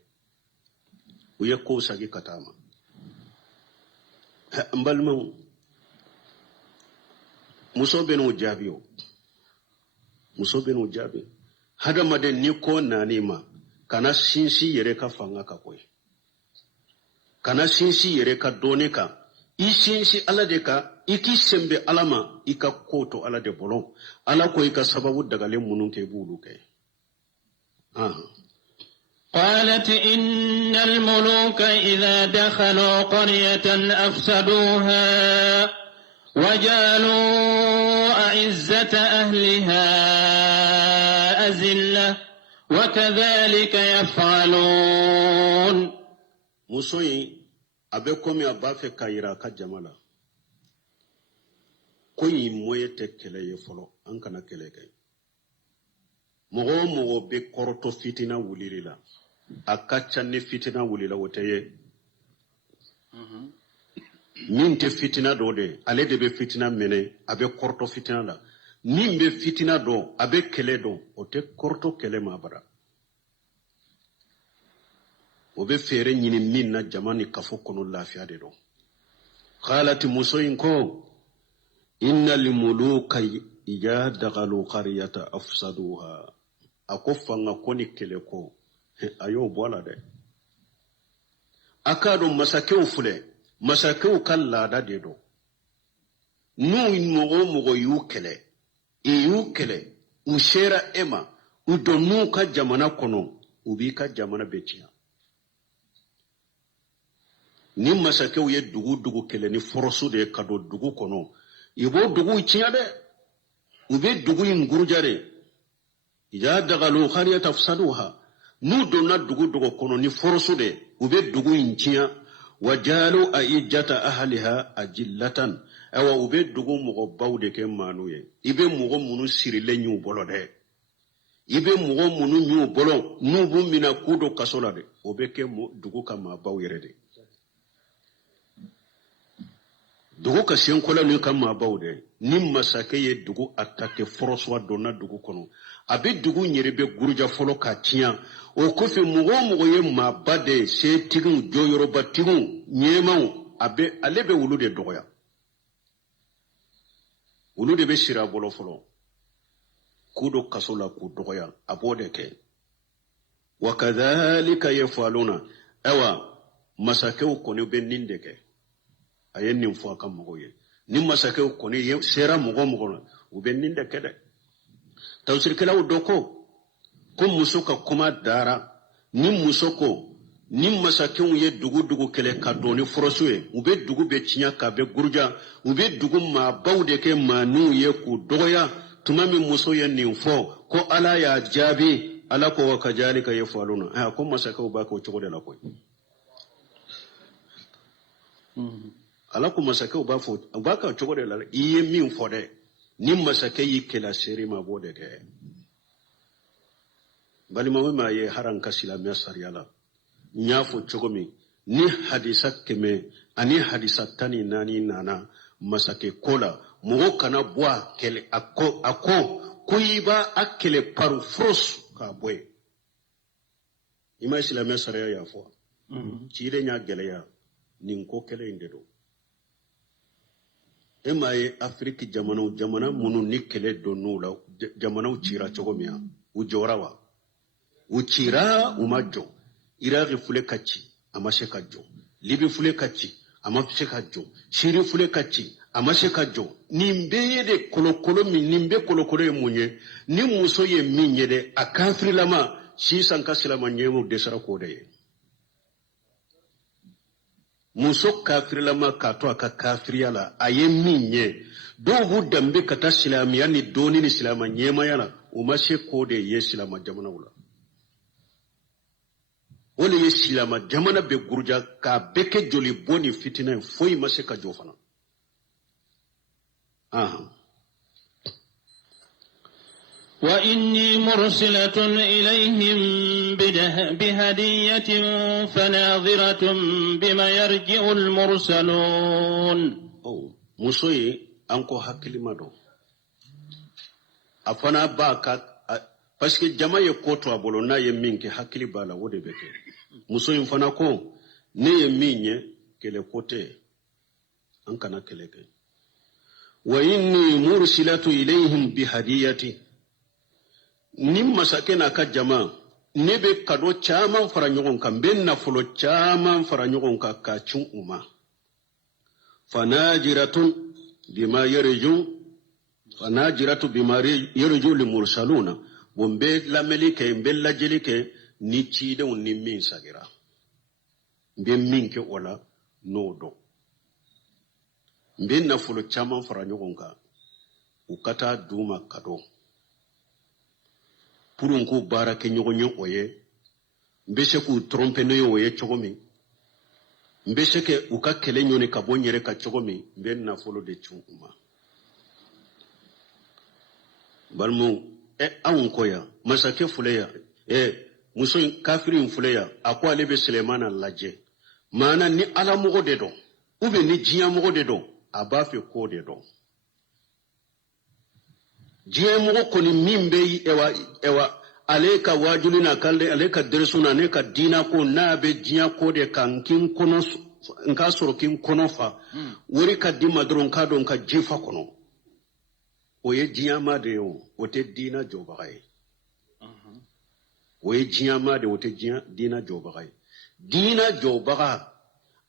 uye ko sagi katama mbalma musobe no jabi hada made ni ko nanima kana sinsi yere ka fanga ka koy kana sinsi yere ka donika isinsi ala de ka iki sembe alama ika koto ala de bolon ala ko ika sababu daga le munun ke bulu ke قالت إن الملوك إذا دخلوا قرية أفسدوها وجعلوا أعزة أهلها أذلة وكذلك يفعلون musoyi abe komi abafe kayira ka jamala koyi moye te kele ye folo an kana kele kay mogo be koroto fitina wulirila akacha ne fitina wulila woteye min te fitina do de ale de be fitina mene abe koroto fitina la min be fitina do abe kele do ote koroto kele mabara obe fere nyini min na jamani kafo kono lafiya de do khalati musoyin ko innal muluka ija dagalu qaryata afsaduha akofanga koni kele ko ayo bola de akado masakew fule masakew kala de do nu mogo yu kele ushera ema udonu ka jamana kono ubi ka jamana betia ni masakew ye dugu kele ni forosu de kado dugu kono ibo dugu ichiya de ube dugu ingurjare ija dagalu khariyata afsaduha nu donna dugu kono ni forosu de ube dugu inchiya wajalu aijata ahliha ajillatan awa ube dugu mogo bawde ke manuye ibe mogo munu sirile nyu bolo de ibe mogo munu nyu bolo nu bu mina kudo kasola de ube ke dugu kama bawire de dugu ka senkola ni kama bawde ni masake ye dugu atake foroswa donna dugu kono abe dugu nyerebe gurja folo ka tiya o kofe mogo ye mabade se tigun joyoro batigun nyemaw abe alebe wulude dogoya wulude be sira bolo folo kudo kasola ku dogoya abode ke wakadhalika yafaluna awa masake ko ne be nindeke ayen nim fo kam mogo ye nim masake ko ne sera mogo u be nindeke de tawsir kala doko ko musoka kuma dara ni musoko ni masakin ye dugu kele ka doni forosuye ube dugu be cinya ka be gurja ube dugu ma bawde ke manu ye ku doya tumami muso ye nin fo ko ala ya jabi ala ko wa kajalika yafaluna ko masaka ba ko chogo de la koy ala ko masaka ba fo ba ka chogo de la iye min fo de ni masaka yi kela seri ma bode ke bali ma ye haran kasila me sariyala nyafo chogomi ni hadisa keme ani hadisa tani nani nana masake kola mugo kana bwa kele ako kuiba akele paru fros ka boy ima islamia sariya ya fo chire nya gele ya ninko kele indedo emaye afriki jamana munu nikele do nula jamana uchira chogomia ujorawa uchira umajo iragi fule kachi amashe kajo libi fule kacci ama se ka jo shiri fule kacci ama se ka jo nin bɛɛ ye de kolokolo min nin bɛ kolokolo ye mun ye ni muso ye min ye de a kafirilama sisan ka silama ɲɛmu dɛsɛra k'o de ye muso kafirilama k'a to a ka kafiriya la a ye min ye dɔw b'u danbe ka taa silamiya ni dɔɔni ni silama ɲɛmaya la u ma se k'o de ye silama jamanaw la o de ye silama jamana bɛ guruja k'a bɛɛ kɛ joli bɔ ni fitina ye foyi ma se ka jɔ fana وإني مرسلة إليهم بهدية فناظرة بما يرجع المرسلون musoyi anko hakilima do afana ba ka parce que jama ye ko to abolo na ye min ke hakili bala wode beke musoyi fana ko ne ye min ye kele kote an kana kele ke wa inni mursilatu ilayhim bihadiyati nim masake na ka jama ne be kado caman fara ɲɔgɔn kan be nafolo caman fara ɲɔgɔn kan ka cun uma fanajiratun bima yarju li mursaluna bon be lameli ke be lajeli ke ni cidenw ni min sagira be min ke ola no do be nafolo caman fara ɲɔgɔn kan u ka taa duma kado purun ko baara kɛ ɲɔgɔn ye o ye n bɛ se k'u tromper n'o ye o ye cogo min n bɛ se ka u ka kɛlɛ ɲɔni ka bɔ n yɛrɛ ka cogo min n bɛ nafolo de cun u ma balimaw anw kɔ yan masakɛ filɛ yan muso in kafiri in filɛ yan a ko ale bɛ Sulemana lajɛ maana ni alamɔgɔ de dɔn ou bien ni diɲɛmɔgɔ de dɔn a b'a fɛ k'o de dɔn diɲɛmɔgɔ kɔni min bɛ ɛwa ale ka wajuli na ale ka dɛrɛsu na ne ka diina ko n'a bɛ diɲɛ ko de kan n ka sɔrɔ k'i kɔnɔ fa wari ka di ma dɔrɔn k'a dɔn ka jifa kɔnɔ o ye diɲɛma de ye o tɛ diina jɔbaga ye o ye diɲɛma de o tɛ diina jɔbaga ye diina jɔbaga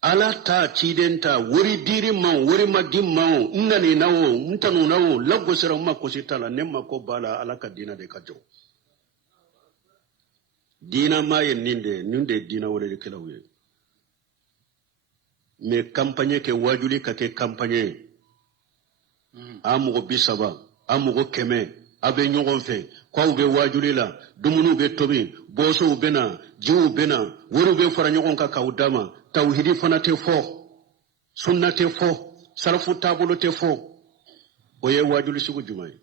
ala ta ciden ta wari diri ma wari ma di ma n nani na o n tanu na o lagosira ma kosi ta la ne ma ko bala ala ka diina de ka jɔ diina ma ye nin de diina wale de kɛlaw ye mais campagne kɛ wajuli ka kɛ campagne ye a mɔgɔ 30 a mɔgɔ 100 a bɛ ɲɔgɔn fɛ k'aw bɛ wajuli la dumuniw bɛ tobi bɔsɔw bɛ na jiw bɛ na wariw bɛ fara ɲɔgɔn kan k'aw d'a ma tawhidi fana tɛ fɔ sunna tɛ fɔ salafu taabolo tɛ fɔ o ye wajuli sugu jumɛn ye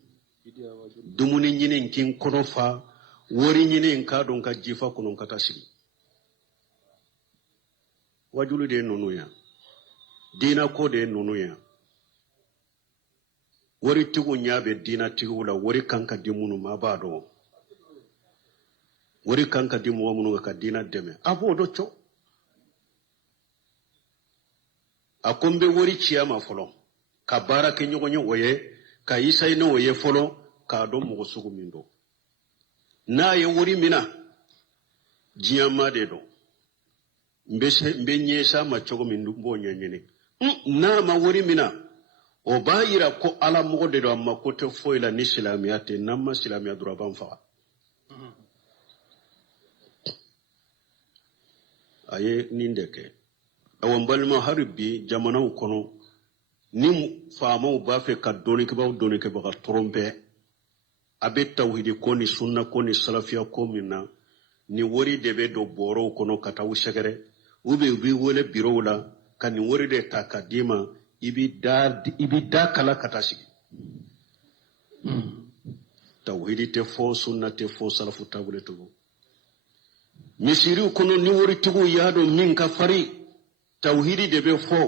dumuni ɲini k'i kɔnɔ fa wari ɲini k'a dɔn ka jifa kɔnɔ ka taa sigi wajuli de ye ninnu ye diina ko de ye ninnu ye waritigiw ɲɛ bɛ diinatigiw la wari kan ka di minnu ma a b'a dɔn wari kan ka di mɔgɔ minnu ka diina dɛmɛ a b'o dɔn cɔ a ko n bɛ wari ci a ma fɔlɔ ka baara kɛ ɲɔgɔn ye o ye ka isayi n'o ye fɔlɔ k'a dɔn mɔgɔ sugu min don n'a ye wari mina diɲɛma de don n bɛ ɲɛsin a ma cogo min n b'o ɲɛɲini n'a ma wari mina o b'a yira ko ala mɔgɔ de don a ma ko tɛ foyi la ni silamɛya tɛ n'an ma silamɛya dɔrɔn a b'an faga a ye nin de kɛ awɔ n balima hali bi jamanaw kɔnɔ ni faamaw b'a fɛ ka dɔɔnikɛbaga tɔrɔn bɛɛ a bɛ tawhidi ko ni sunna ko ni salafiya ko min na ni wari de bɛ don bɔrɔw kɔnɔ ka taa u sɛgɛrɛ u bɛ wele birow la ka nin wari de ta ka d'i ma i bɛ da kala ka taa sigi tawhidi tɛ fɔ sunna tɛ fɔ salafu taabolo tɛ fɔ misiriw kɔnɔ ni waritigiw y'a dɔn min ka farin tawhidi de bɛ fɔ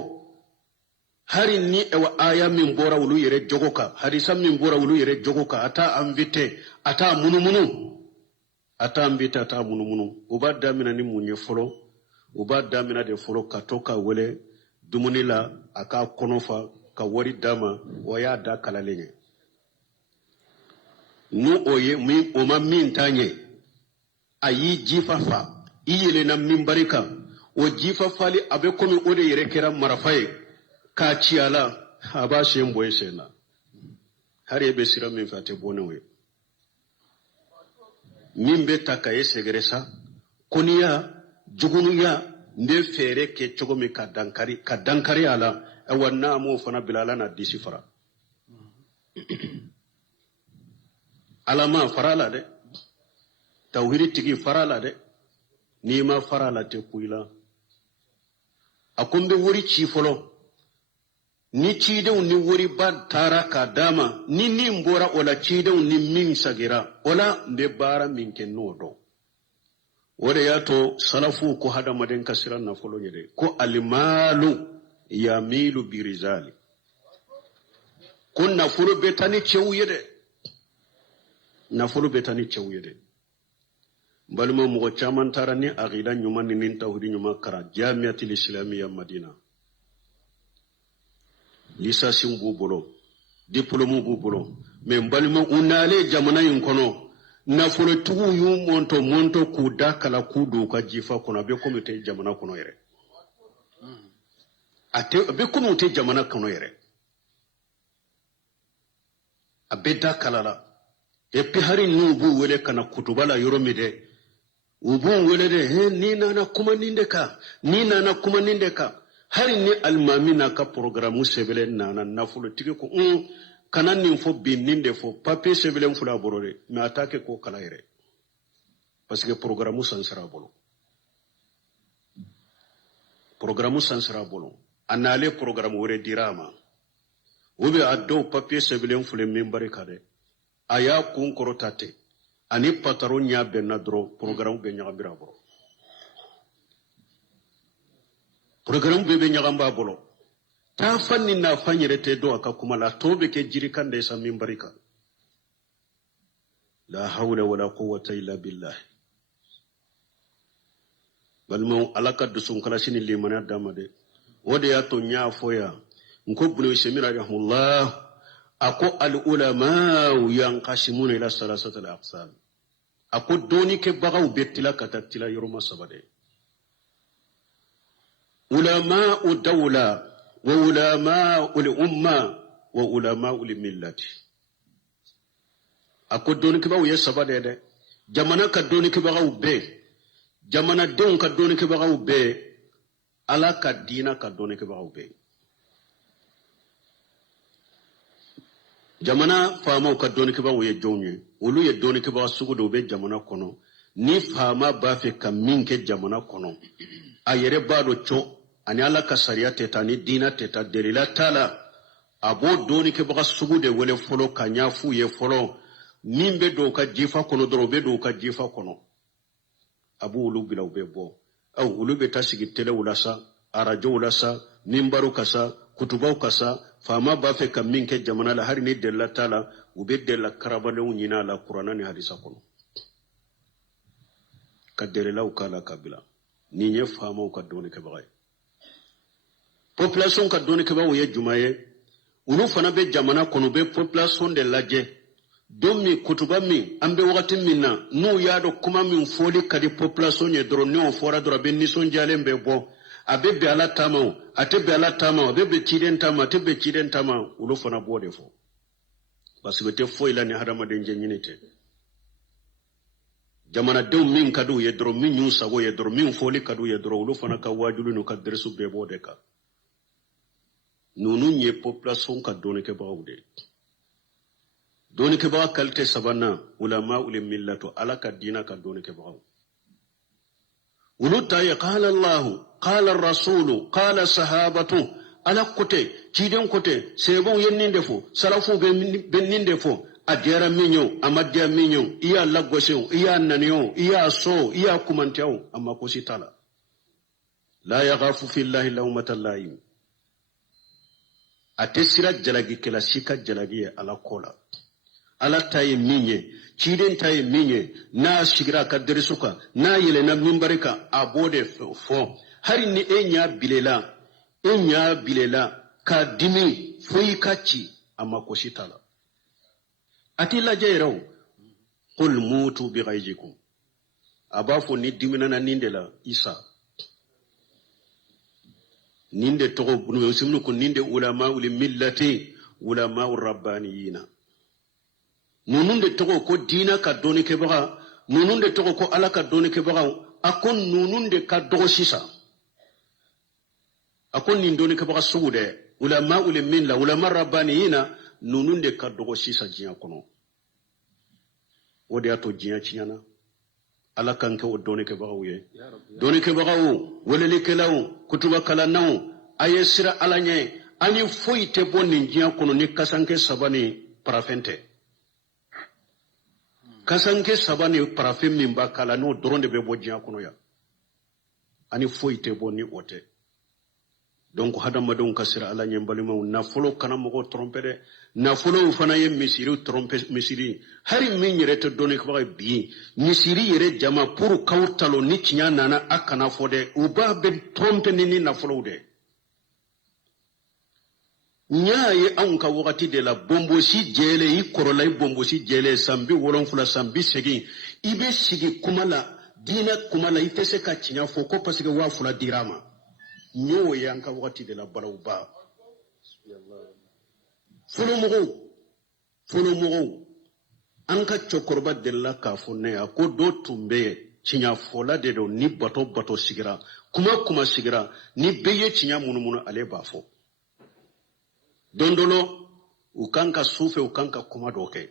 hari ni aya min bɔra olu yɛrɛ jogo kan hadisa min bɔra olu yɛrɛ jogo kan a t'a invité a t'a munumunu a t'a invité a t'a munumunu u b'a daminɛ ni mun ye fɔlɔ u b'a daminɛ de fɔlɔ ka to ka wele dumuni la a k'a kɔnɔ fa ka wari d'a ma o y'a da kalalen ye n'o o ye o ma min t'a ɲɛ a y'i jifa fa i yɛlɛnna minbari kan o jifa fali abe komi ode yere kera marafaye ka ciyala aba shen boye sena har yebe sira min fate bonewe min be takaye segresa koniya jugunuya nde fere ke chogomi ka dankari ala awanna mo fana bilala na disifara alama farala de tawhidi tigi farala de nima farala te kuila akumbe wuri ci folo ni cidew ni wuri ba tara ka dama ni mbora ola cidew ni min sagira ola nde bara min ken nodo wode yato salafu ko hada maden kasiran na folo nyede ko alimalu yamilu birizali kun nafuru betani cewuyede nafuru betani cewuyede balma mugo chaman tarani aqida nyuman nin tawhidi nyuma kara jamiatul islamiyya madina lisasin bu bolo diplôme bu bolo mais balma unale jamana yin kono nafuru tugu yu monto kuda kala kudu ka jifa kono be komite jamana kono yere ate be komite jamana kono yere abeda kalala epi hari nubu wele kana kutubala yoromide ubu wele de he ni nana kuma ninde ka hari ni almamina ka programu sebele nana nafulo tike ko kana nin fo bininde fo papier sebele mfula borore me atake ko kala yere parce que programu sansara bolo anale programu wore dirama ube addo papier sebele mfule membari kade aya kun korotate ani patron nya benna dro programme be nya bira boro programme be nya gamba bolo ta fanni na fanyere do aka kuma la tobe ke jiri kan da sa min barika la hawla wala quwwata illa billah balmo alaka dusun kala sini limana damade wode ya to nya foya nko bunu shemira rahullah ako al-ulama yanqasimuna ila salasati al-aqsam ako doni ke bagaw betila katatila yoroma sabade ulama dawla wa ulama umma wa ulama millati ako doni ke bagaw yesabade de jamana ka doni ke bagaw be jamana don ka doni ke bagaw be ala ka dina ka doni ke bagaw be jamana fama ka doni ke ba wo ye jonye olu ye doni ke ba sugu do be jamana kono ni fama ba fe ka minke jamana kono ayere ba do cho ani ala ka sariya teta ni dina teta delila tala abo doni ke ba sugu de wele folo kanya fu ye folo nimbe do ka jifa kono dro be do ka jifa kono abu ulu bila be bo aw ulu be tasigi tele ulasa arajo ulasa mimbaru kasa kutubau kasa fama ba fe kam minke jamana la hari ni della tala ube della karabale unyina la qur'ana ni hadisa kono kadere la ukala kabila ni nye fama ka doni ke bagay population ka doni ke ba wo ye jumaye ulu fana be jamana kono be population de laje domi kutuba mi ambe wakati minna nu yado kuma min foli kadi population ye dro ne on fora dro be ni son jale mbe bo abebe ala tama atebe ala tama abebe chiden tama atebe chiden tama ulo fana bode fo basi bete fo ila ni hadama de njenyinite jamana de min kadu ye dro min nyusa go ye dro min foli kadu ye dro ulo fana ka wajulu no ka dresu be bode ka nunu nye population ka doni ke bawde doni ke bawa kalte sabana ulama ul millato ala ka dina ka doni ke baw uluta ya qala allah qala ar-rasul qala sahabatu ala kote ciden kote sebon yenninde fo salafu be ninde fo adera minyo amadia minyo iya lagoseo iya nanyo iya so iya kumantiao amma ko sitala la yaghafu fillahi lawmata laim atesira jalagi kala shika jalagi ala kola ala tayi minye ciden tayi minye na shigira ka derisuka na yele na mimbarika abode fo hari ni enya bilela ka dimi foyi kachi amma ko sitala atila jayraw qul mutu bi ghayjikum abafo ni dimina na nindela isa ninde togo bunu simnu ko ninde ulama ul millati ulama ur rabbaniyina nununde togo ko dina ka doni ke baga nununde togo ko ala ka doni ke baga akon nununde ka dogo sisa akon nin doni ke baga suude ulama ul milla ulama rabbaniyina nununde ka dogo sisa jiya kono wodi ato jiya chinyana ala kanke o doni ke baga ye doni ke baga o welele kelawo kutuba kala nawo ayesira ala nye ani foite bonni jiya kono ni kasanke sabani parafente kasanke sabani parafen min ba kala no doronde be bo jiya kono ya ani foite bonni ote donc hadamadon kasira ala nye mbalima na folo kana mo trompede na folo fana ye misiri trompe misiri hari min yere te doni ko bi misiri yere jama pour kawtalo ni tinya nana akana fode uba be trompe ni na folo de nyaaye anka wakati de la bombosi jele yi korolai bombosi jele sambi wolon fula sambi segi ibe sigi kumala dina kumala itese ka tinya foko parce que wa fula dirama nyo yanka wakati de la balauba folo mogo anka chokorba de la kafone ako do tumbe tinya fola de do ni bato sigira kuma sigira ni beye tinya munumunu ale bafo dondolo ukanka sufe ukanka kuma doke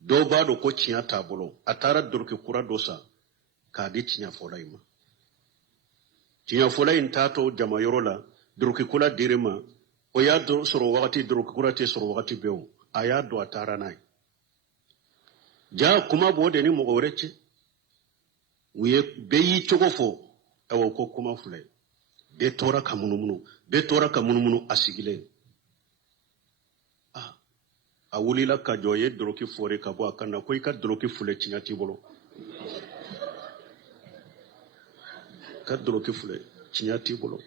do bado ko tinya tabolo atara durke kura dosa ka di tinya fola ima tinya fola intato jama yorola durke kula dirima o ya do soro wakati durke kura te soro wakati bew aya do atara nai ja kuma bode ni mo goreche wiye beyi chogofo awo ko kuma fule be tora kamunumunu asigile a wulila ka joye droki fore ka bo akana ko ika droki fule chinyati bolo ka droki fule chinyati bolo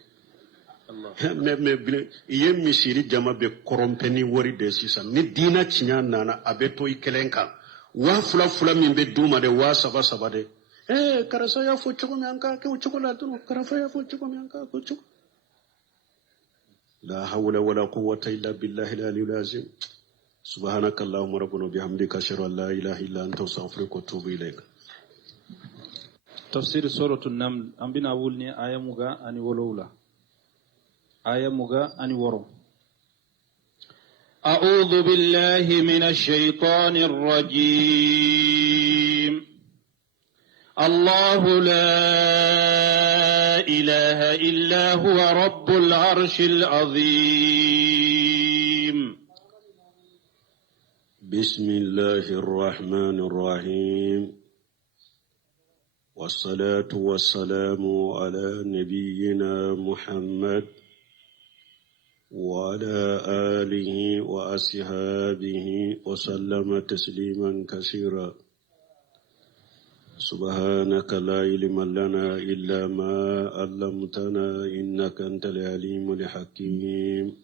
Allah me iye misiri jama be korompeni wori de sisa ni dina chinya nana abeto ikelenka wa fula min be duma de wa saba de karasa ya fo choko mianka ke choko la tunu karafa ya fo choko mianka ko choko la hawla wala quwwata illa billahi al-aliyyil azim subhanaka allahumma rabbana bihamdika ashhadu an la ilaha illa anta astaghfiruka wa atubu ilayk tafsir suratul naml ambina wulni ayamuga ani wolowla ayamuga ani woro أعوذ بالله من الشيطان الرجيم الله لا إله إلا هو رب العرش العظيم بسم الله الرحمن الرحيم والصلاة والسلام على نبينا محمد وعلى آله وأصحابه وسلم تسليما كثيرا سبحانك لا علم لنا إلا ما علمتنا إنك أنت العليم الحكيم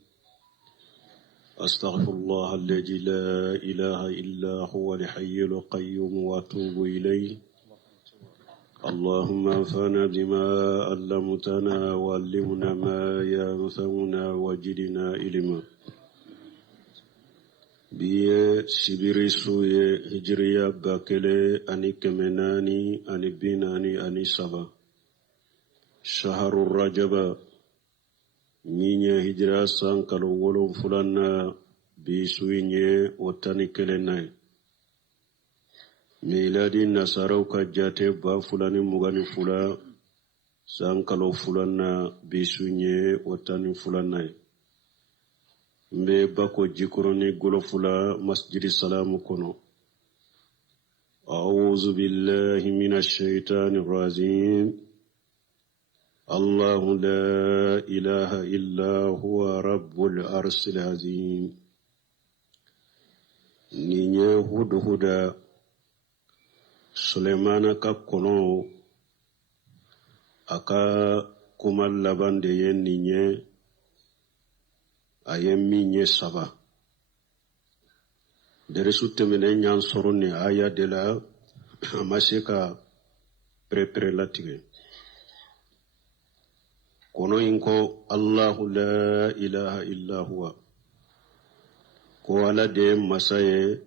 أستغفر الله الذي لا إله إلا هو الحي القيوم وأتوب إليه اللهم انفعنا بما علمتنا وعلمنا ما ينفعنا وزدنا علما biye sibiri suye hijriya bakele ani kemenani ani binani ani saba shaharu rajaba nyinye hijra sankalo wolon fulanna bi suye otani kelenai miladi nasarau ka jate ba fulani mugani fula sankalo fulanna bi suye otani fulanai mbe bako jikuroni golofula masjidi salamu kono a'udhu billahi minash shaitanir rajim Allahu la ilaha illa huwa rabbul arshil azim ninye huda Sulemana ka kono aka kumal labande yen ninye ayemi nye saba deresu temene nyan sorone aya de la amaseka prepare latige kono inko Allahu la ilaha illa huwa ko ala de masaye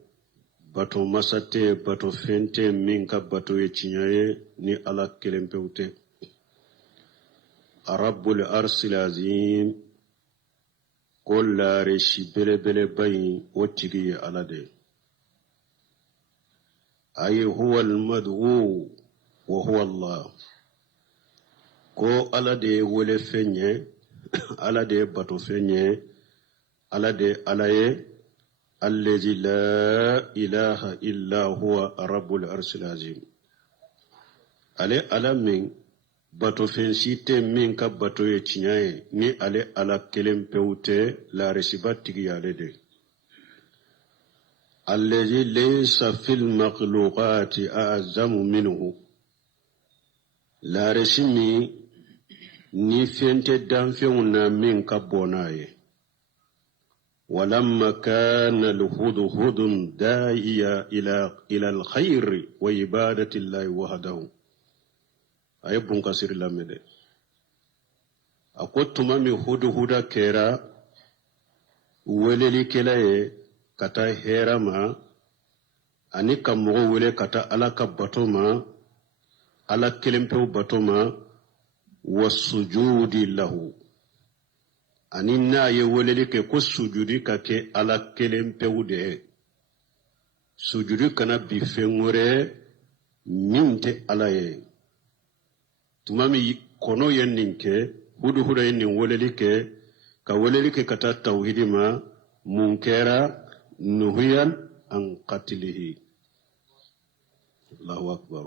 bato masate bato fente min ka bato ye cinyaye ni ala kelempewte Rabbul arsil azim ko laare si bele bayi o tigi ye ala de ay huwa almad'u wa huwa Allah ko ala de wole fenye ala de bato fenye ala de alaye الذي لا إله إلا هو رب العرش العظيم ale ala min bato fen site min ka bato ye tiɲaye ni ale ala kelen pewte la resiba tigiyale de الذي ليس في المخلوقات أعظم منه la resimi ni fente danfeuna min ka bonaye ولما كان الهدهد داعيا إلى الخير وعبادة الله وحده أيبون كثير لامده أقول تمامي هدهد كيرا ولي كلاي كتا هيرما أني كمغو ولي كتا على كباتوما على كلمبو باتوما والسجود له ani na ye weleli ke ko sujudi ka ke ala kelen pewu de sujudi kana bi fengore min te ala ye tumami kono yen ninke hudu yen nin weleli ke ka weleli ke kata tauhidi ma munkera nuhiyan an qatlihi Allahu akbar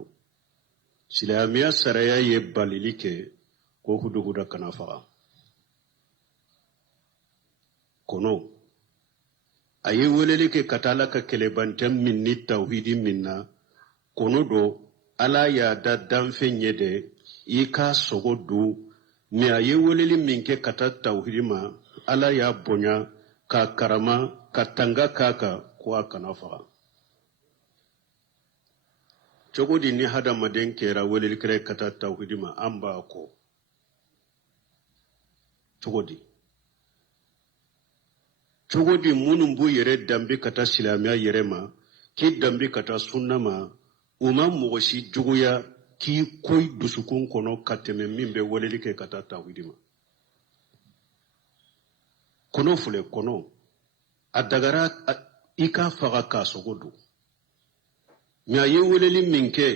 silamiya saraya ye balili ke ko hudu kana faga kono aye weleli ke katala ka kelebantem min ni tawhidi minna kono do ala ya da danfe nyede ika sogo du mi aye weleli min ke kata tawhidi ma ala ya bonya ka karama ka tanga kaka ko akana fa chogodi ni hada maden kera weleli kre kata tawhidi ma amba ko chogodi munun bu yere dambe kata silamiya yere ma ki dambe kata sunna ma uma mogosi juguya ki koy dusukun kono kateme mimbe weleli ke kata tawhidi ma kono fule kono adagara ika faga ka sogodu nya ye weleli minke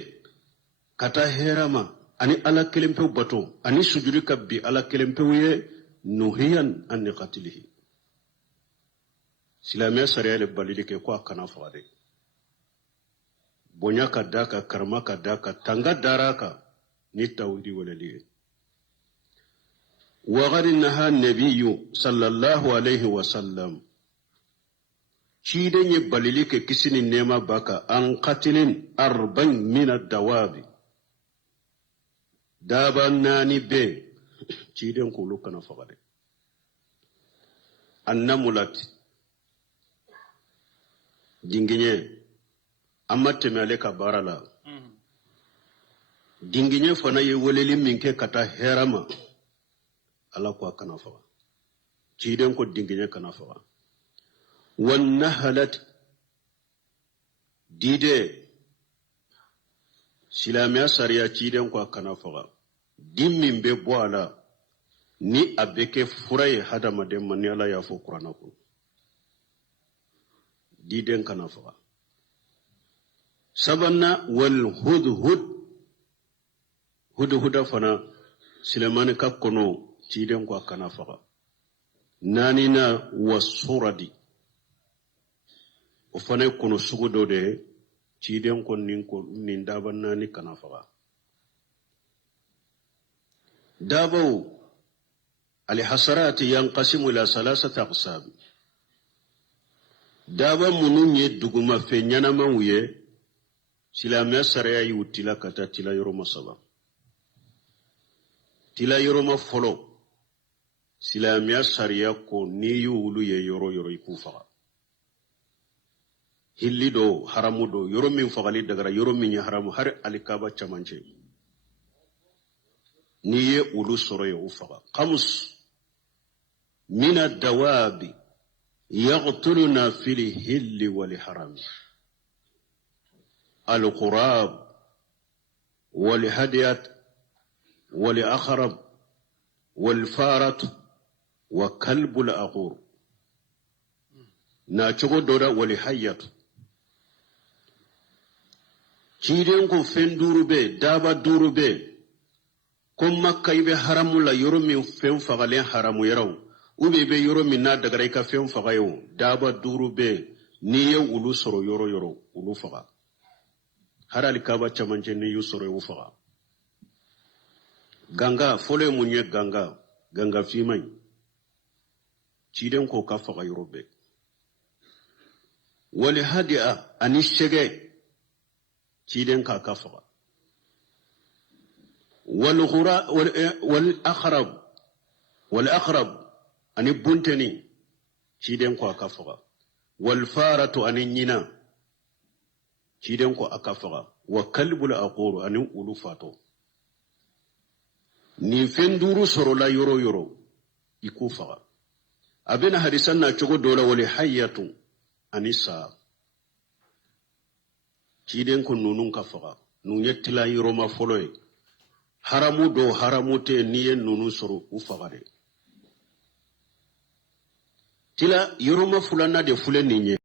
kata herama ani ala kelempe bato ani sujudi kabbi ala kelempe ye nuhiyan an qatlihi silamiya sariya le balili ke ko akana fade bonya ka daka karma ka daka tanga daraka ni tawdi walali wa gharinaha nabiyyu sallallahu alaihi wasallam shi dan ye balili ke kisini nema baka an qatilin arban min ad-dawabi daban nani be shi dan ko lokana fade annamulat dinginye amma temale ka barala dinginye fana ye weleli minke kata herama ala ko kana fa ciden ko dinginye kana fa wan nahalat dide silamiya sariya ciden ko kana fa dimmin be boala ni abeke furaye hadama de man ala ya fo qur'ana ko diden kana faga sabanna wal hudhuda fana silamani ka kono ciden ko kana faga nanina wasuradi o fana kono sugudo de ciden ko nin daban nani kana faga dabaw al hasarati yanqasimu ila salasati aqsam daba munun ye duguma fe nyanama wuye silamiya saraya yi utila kata tila yoroma saba tila yoroma folo silamiya sariya ko ni yu ye yoro iku faga hilli do haramu do yoro min fagali dagara yoro min ya haramu har alikaba chamance نيه أولو سوري وفغا 5 من الدواب يقتلنا في الهل والحرام القراب والهديات والأخرب والفارة وكلب الأغور ناتشو دورا والحيات تشيرين كو فين دورو بي دابا دورو بي كم مكة يبي حرام لا يورو من فين فغالين حرام يرو وبي بي يورو من نا دغريكا فين فغايو دابا دورو بي نيه ولو سرو يورو ولو فغا harali kaba chamanche ni yusoro yufaga ganga fole munye ganga fimai chiden ko kafaga yurobe wali hadia anishege chiden ka kafaga wal ghura wal akhrab ani bunteni chiden ko kafaga wal faratu aninyina ciden ko akafaga wa kalbul aquru anin ulufato ni fenduru sorola yoro ikufaga abena hadisan na chogo dola wali hayatu anisa ciden ko nunun kafaga nunye tila yoro ma foloy haramu do haramu te niyen nunun soro ufaga de tila yoro ma fulana de fulen ninye